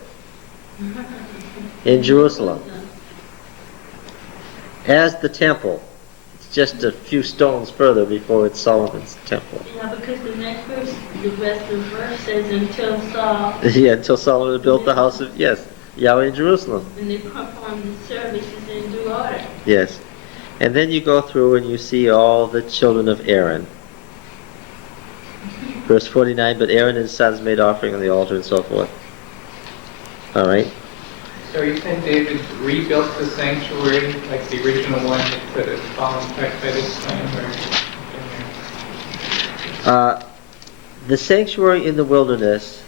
In Jerusalem. As the temple. It's just a few stones further before it's Solomon's temple. Yeah, because the next verse, the rest of the verse says until Saul. Yeah, until Solomon built the house of, yes, Yahweh in Jerusalem. And they performed the services in due order. Yes. And then you go through and you see all the children of Aaron. Verse 49, but Aaron and his sons made offering on the altar and so forth. All right. So you think David rebuilt the sanctuary like the original one that could have fallen back by this time? The sanctuary in the wilderness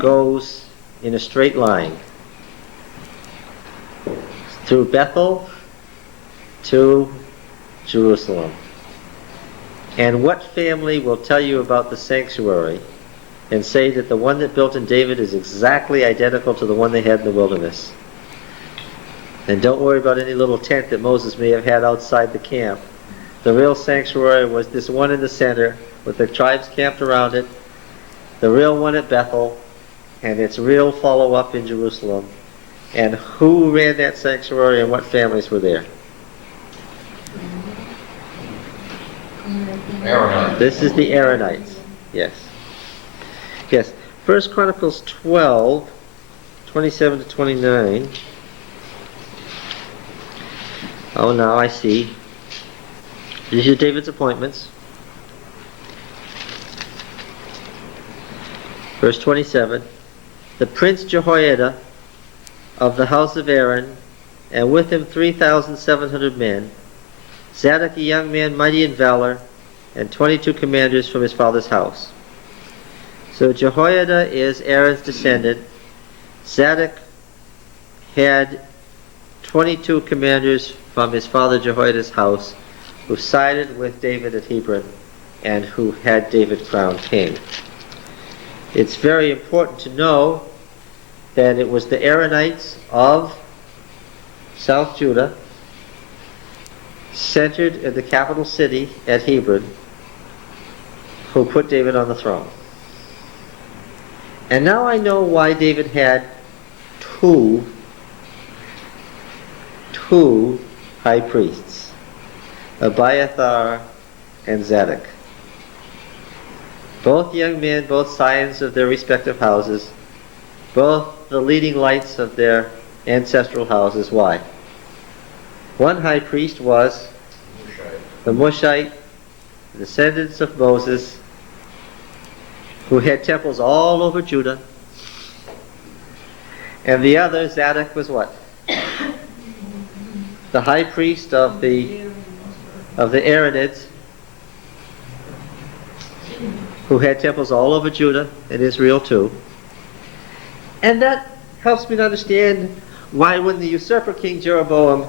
goes in a straight line through Bethel to Jerusalem. And what family will tell you about the sanctuary and say that the one that built in David is exactly identical to the one they had in the wilderness? And don't worry about any little tent that Moses may have had outside the camp. The real sanctuary was this one in the center with the tribes camped around it, the real one at Bethel, and its real follow-up in Jerusalem. And who ran that sanctuary and what families were there? Aaronites. This is the Aaronites. Yes. Yes. 1 Chronicles 12, 27 to 29. Oh, now I see. These are David's appointments. Verse 27. The prince Jehoiada of the house of Aaron, and with him 3,700 men, Zadok a young man mighty in valor, and 22 commanders from his father's house. So Jehoiada is Aaron's descendant. Zadok had 22 commanders from his father Jehoiada's house who sided with David at Hebron and who had David crowned king. It's very important to know that it was the Aaronites of South Judah, centered in the capital city at Hebron, who put David on the throne. And now I know why David had two high priests, Abiathar and Zadok. Both young men, both scions of their respective houses, both the leading lights of their ancestral houses. Why? One high priest was the Mushite, the descendants of Moses, who had temples all over Judah. And the other, Zadok, was what? The high priest of the Aaronites, who had temples all over Judah and Israel too. And that helps me to understand why when the usurper King Jeroboam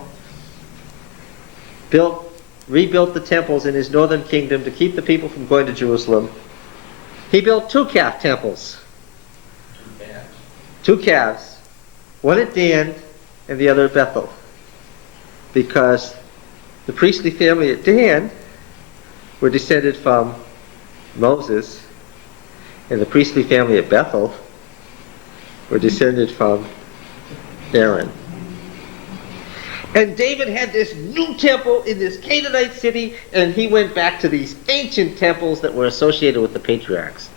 rebuilt the temples in his northern kingdom to keep the people from going to Jerusalem, he built two calf temples. Two calves. One at Dan and the other at Bethel. Because the priestly family at Dan were descended from Moses, and the priestly family at Bethel were descended from Aaron. And David had this new temple in this Canaanite city, and he went back to these ancient temples that were associated with the patriarchs.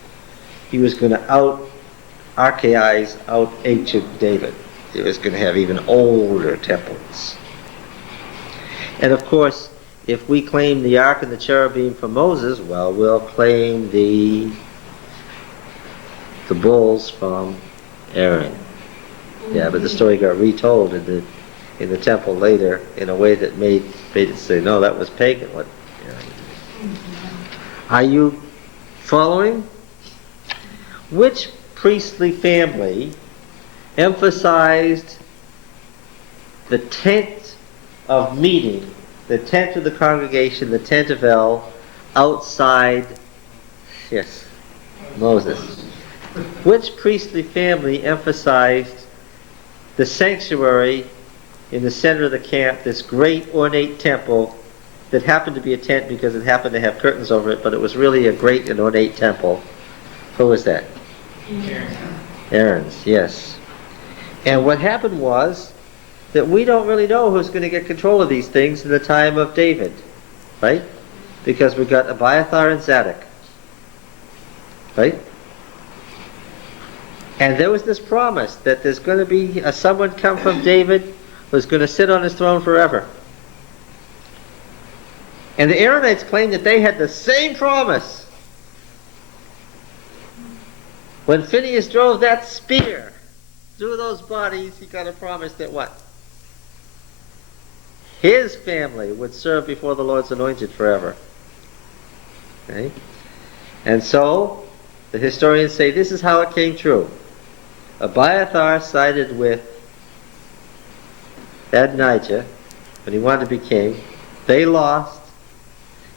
He was going to out-archaize, out-ancient David. He was going to have even older temples. And of course, if we claim the ark and the cherubim for Moses, well, we'll claim the bulls from Aaron. Yeah, but the story got retold in the temple later in a way that made it say, no, that was pagan. What? Are you following? Which priestly family emphasized the tent of meeting, the tent of the congregation, the tent of El, outside? Yes, Moses. Which priestly family emphasized the sanctuary in the center of the camp, this great ornate temple that happened to be a tent because it happened to have curtains over it, but it was really a great and ornate temple? Who was that? Aaron's, yes. And what happened was that we don't really know who's going to get control of these things in the time of David, right? Because we've got Abiathar and Zadok, right? And there was this promise that there's going to be someone come from David who's going to sit on his throne forever. And the Aaronites claimed that they had the same promise. When Phinehas drove that spear through those bodies, he got a promise that what? His family would serve before the Lord's anointed forever. Okay? And so, the historians say this is how it came true. Abiathar sided with Adonijah when he wanted to be king. They lost,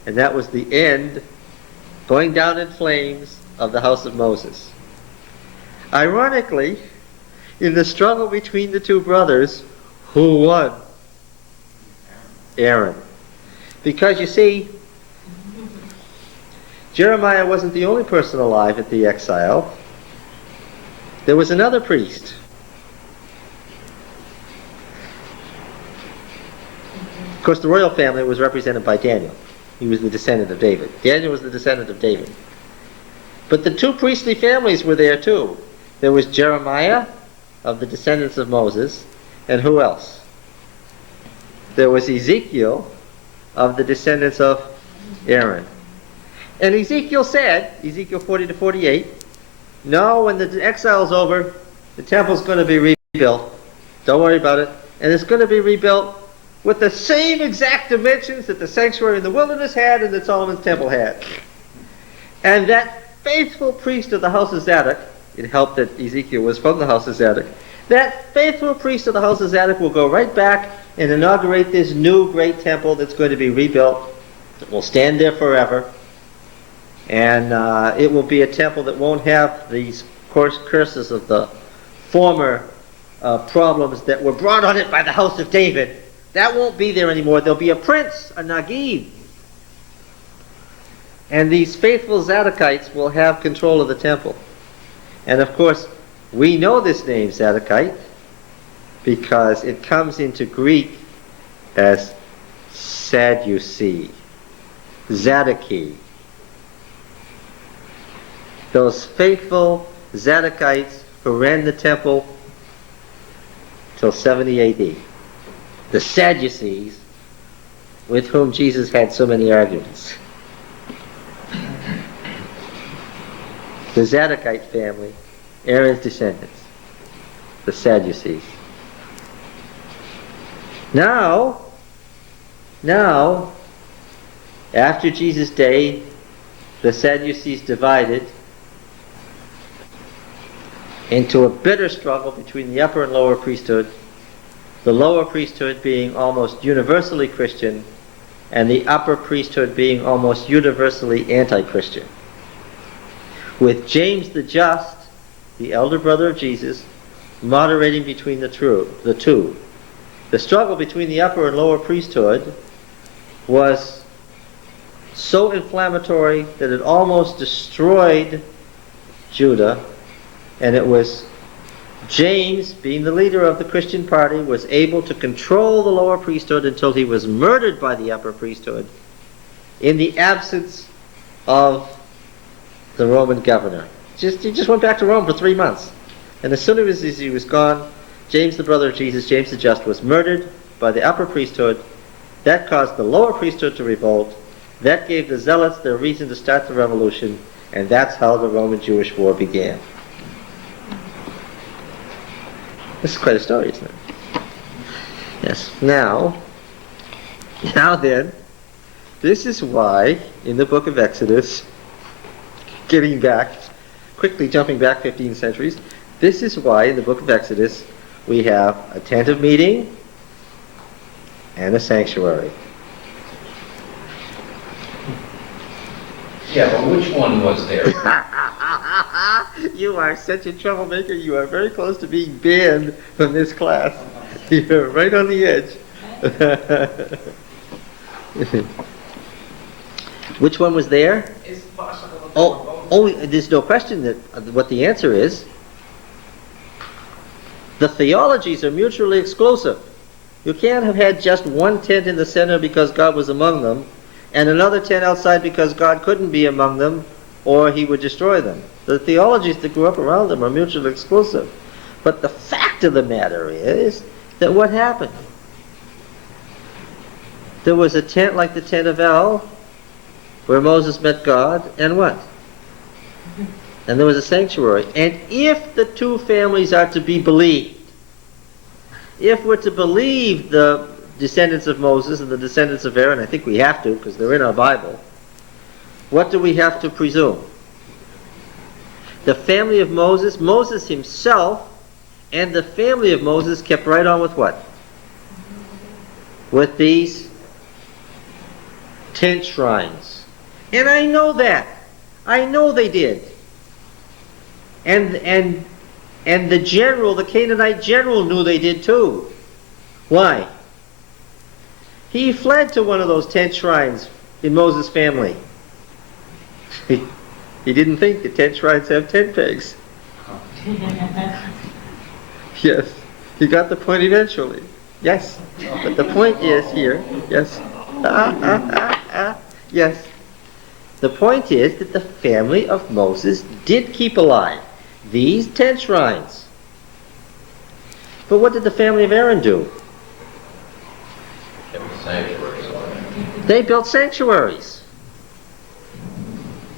and that was the end, going down in flames, of the house of Moses. Ironically, in the struggle between the two brothers, who won? Aaron. Because you see, Jeremiah wasn't the only person alive at the exile. There was another priest. Of course, the royal family was represented by Daniel. He was the descendant of David. Daniel was the descendant of David. But the two priestly families were there too. There was Jeremiah, of the descendants of Moses, and who else? There was Ezekiel, of the descendants of Aaron. And Ezekiel said, Ezekiel 40 to 48, no, when the exile's over, the temple's going to be rebuilt. Don't worry about it. And it's going to be rebuilt with the same exact dimensions that the sanctuary in the wilderness had and that Solomon's temple had. And that faithful priest of the house of Zadok, it helped that Ezekiel was from the house of Zadok, that faithful priest of the house of Zadok will go right back and inaugurate this new great temple that's going to be rebuilt. It will stand there forever. And it will be a temple that won't have these curses of the former problems that were brought on it by the house of David. That won't be there anymore. There'll be a prince, a Nagib. And these faithful Zadokites will have control of the temple. And of course, we know this name Zadokite because it comes into Greek as Sadducee, Zadoki. Those faithful Zadokites who ran the temple till 70 AD. The Sadducees with whom Jesus had so many arguments. The Zadokite family, Aaron's descendants, the Sadducees. Now, after Jesus' day, the Sadducees divided into a bitter struggle between the upper and lower priesthood, the lower priesthood being almost universally Christian, and the upper priesthood being almost universally anti-Christian. With James the Just, the elder brother of Jesus, moderating between the two. The struggle between the upper and lower priesthood was so inflammatory that it almost destroyed Judah, and it was James, being the leader of the Christian party, was able to control the lower priesthood until he was murdered by the upper priesthood in the absence of the Roman governor. He just went back to Rome for 3 months. And as soon as he was gone, James, the brother of Jesus, James the Just, was murdered by the upper priesthood. That caused the lower priesthood to revolt. That gave the zealots their reason to start the revolution. And that's how the Roman-Jewish War began. This is quite a story, isn't it? Yes. Now then, this is why in the book of Exodus, quickly jumping back 15 centuries, this is why in the book of Exodus we have a tent of meeting and a sanctuary. Yeah, but which one was there? You are such a troublemaker. You are very close to being banned from this class. You're right on the edge. Which one was there? It's possible. There's no question that what the answer is. The theologies are mutually exclusive. You can't have had just one tent in the center because God was among them, and another tent outside because God couldn't be among them, or he would destroy them. The theologies that grew up around them are mutually exclusive. But the fact of the matter is that what happened? There was a tent like the tent of El, where Moses met God, and what? And there was a sanctuary. And if the two families are to be believed, if we're to believe the descendants of Moses and the descendants of Aaron, I think we have to because they're in our Bible, what do we have to presume? The family of Moses, Moses himself, and the family of Moses kept right on with what? With these tent shrines. And I know that. I know they did. And the general, the Canaanite general, knew they did too. Why? He fled to one of those tent shrines in Moses' family. He didn't think the tent shrines have tent pegs. Yes, he got the point eventually. Yes, but the point is here. Yes. Yes. The point is that the family of Moses did keep alive these tent shrines. But what did the family of Aaron do? They built sanctuaries.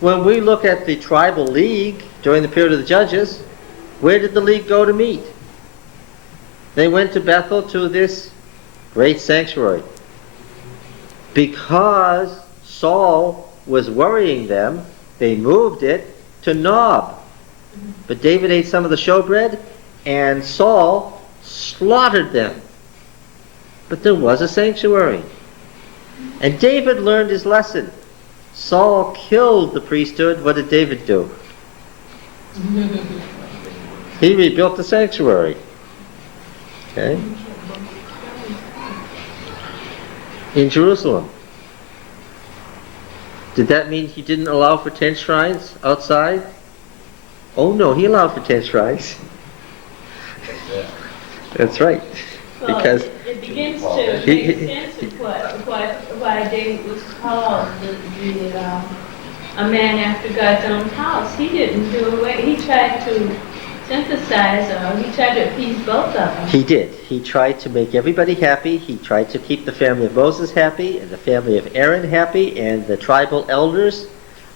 When we look at the tribal league during the period of the Judges, where did the league go to meet? They went to Bethel to this great sanctuary. Because Saul was worrying them, they moved it to Nob. But David ate some of the showbread, and Saul slaughtered them. But there was a sanctuary. And David learned his lesson. Saul killed the priesthood. What did David do? He rebuilt the sanctuary. Okay? In Jerusalem. Did that mean he didn't allow for tent shrines outside? Oh no, he allowed for tent shrines. That's right. Well, Because it begins to make sense of why David was called a man after God's own house. He didn't do away. He tried to synthesize, or he tried to appease both of them. he did. He tried to make everybody happy. He tried to keep the family of Moses happy, and the family of Aaron happy, and the tribal elders,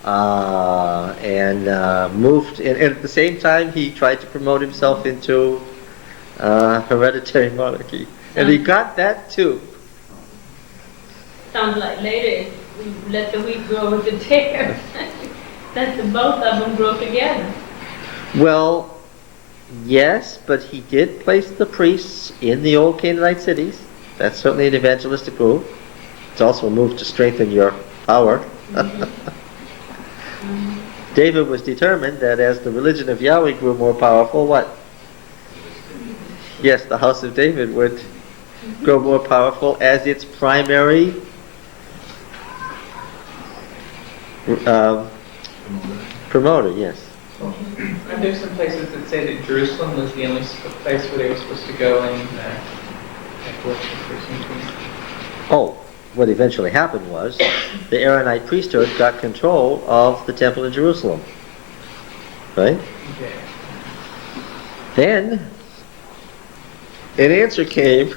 and at the same time he tried to promote himself into hereditary monarchy. And he got that too. Sounds like later, let the wheat grow with the tares. Let the both of them grow together. Well, yes, but he did place the priests in the old Canaanite cities. That's certainly an evangelistic move. It's also a move to strengthen your power. David was determined that as the religion of Yahweh grew more powerful, what? Yes, the house of David would grow more powerful as its primary promoter, yes. And there's some places that say that Jerusalem was the only place where they were supposed to go and worship or something. Oh, what eventually happened was the Aaronite priesthood got control of the temple in Jerusalem. Right? Okay. Then an answer came.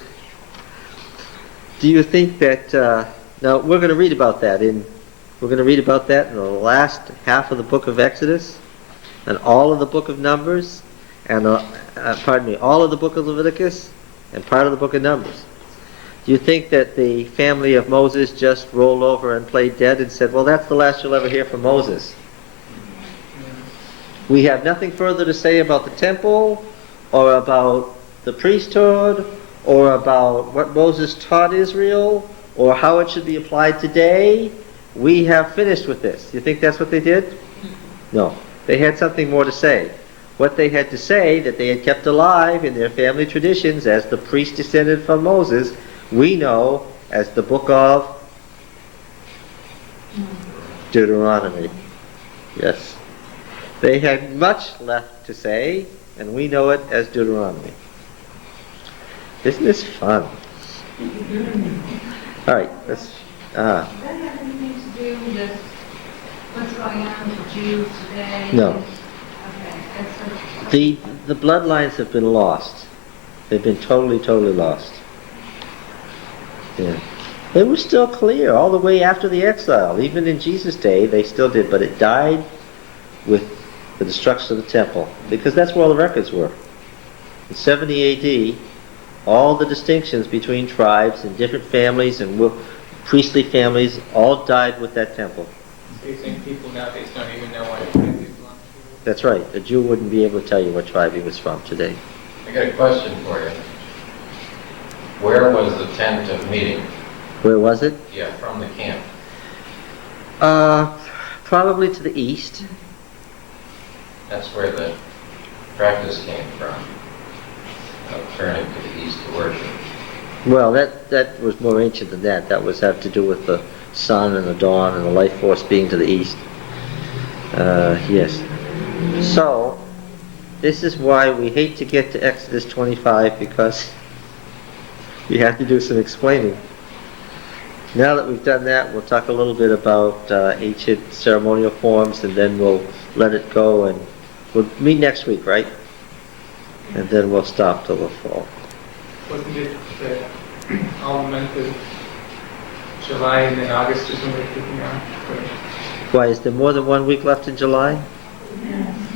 Do you think that now we're going to read about that in the last half of the book of Exodus, and all of the book of Numbers, and all of the book of Leviticus, and part of the book of Numbers. Do you think that the family of Moses just rolled over and played dead and said, well, that's the last you'll ever hear from Moses? We have nothing further to say about the temple, or about the priesthood, or about what Moses taught Israel, or how it should be applied today. We have finished with this. Do you think that's what they did? No. They had something more to say. What they had to say, that they had kept alive in their family traditions as the priest descended from Moses, we know as the book of Deuteronomy. Yes. They had much left to say, and we know it as Deuteronomy. Isn't this fun? All right, let's... Does that have anything to do with what's going on with Jews today? No. Okay, that's The bloodlines have been lost. They've been totally lost. Yeah. They were still clear all the way after the exile. Even in Jesus' day, they still did, but it died with the destruction of the temple, because that's where all the records were. In 70 A.D., all the distinctions between tribes and different families and priestly families all died with that temple. So you're saying people nowadays don't even know what tribe they belong to? That's right. A Jew wouldn't be able to tell you what tribe he was from today. I got a question for you. Where was the tent of meeting? Where was it? Yeah, from the camp. Probably to the east. That's where the practice came from, of turning to the east to worship. Well, that was more ancient than that. That was have to do with the sun and the dawn and the life force being to the east. Yes. So, this is why we hate to get to Exodus 25, because we have to do some explaining. Now that we've done that, we'll talk a little bit about ancient ceremonial forms, and then we'll let it go, and we'll meet next week, right? And then we'll stop till the fall. Wasn't it all the month of July and then August or something kicking on? Why, is there more than 1 week left in July?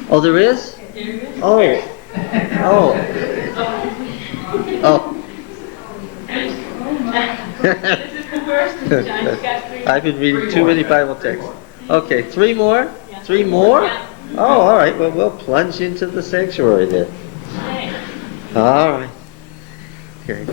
Oh, there is? Oh. Oh. Oh. This is the first of John. He's got three. I've been reading too many Bible texts. Okay, three more? Yeah. Three more? Yeah. Oh, all right. Well, we'll plunge into the sanctuary then. Okay. All right. Okay.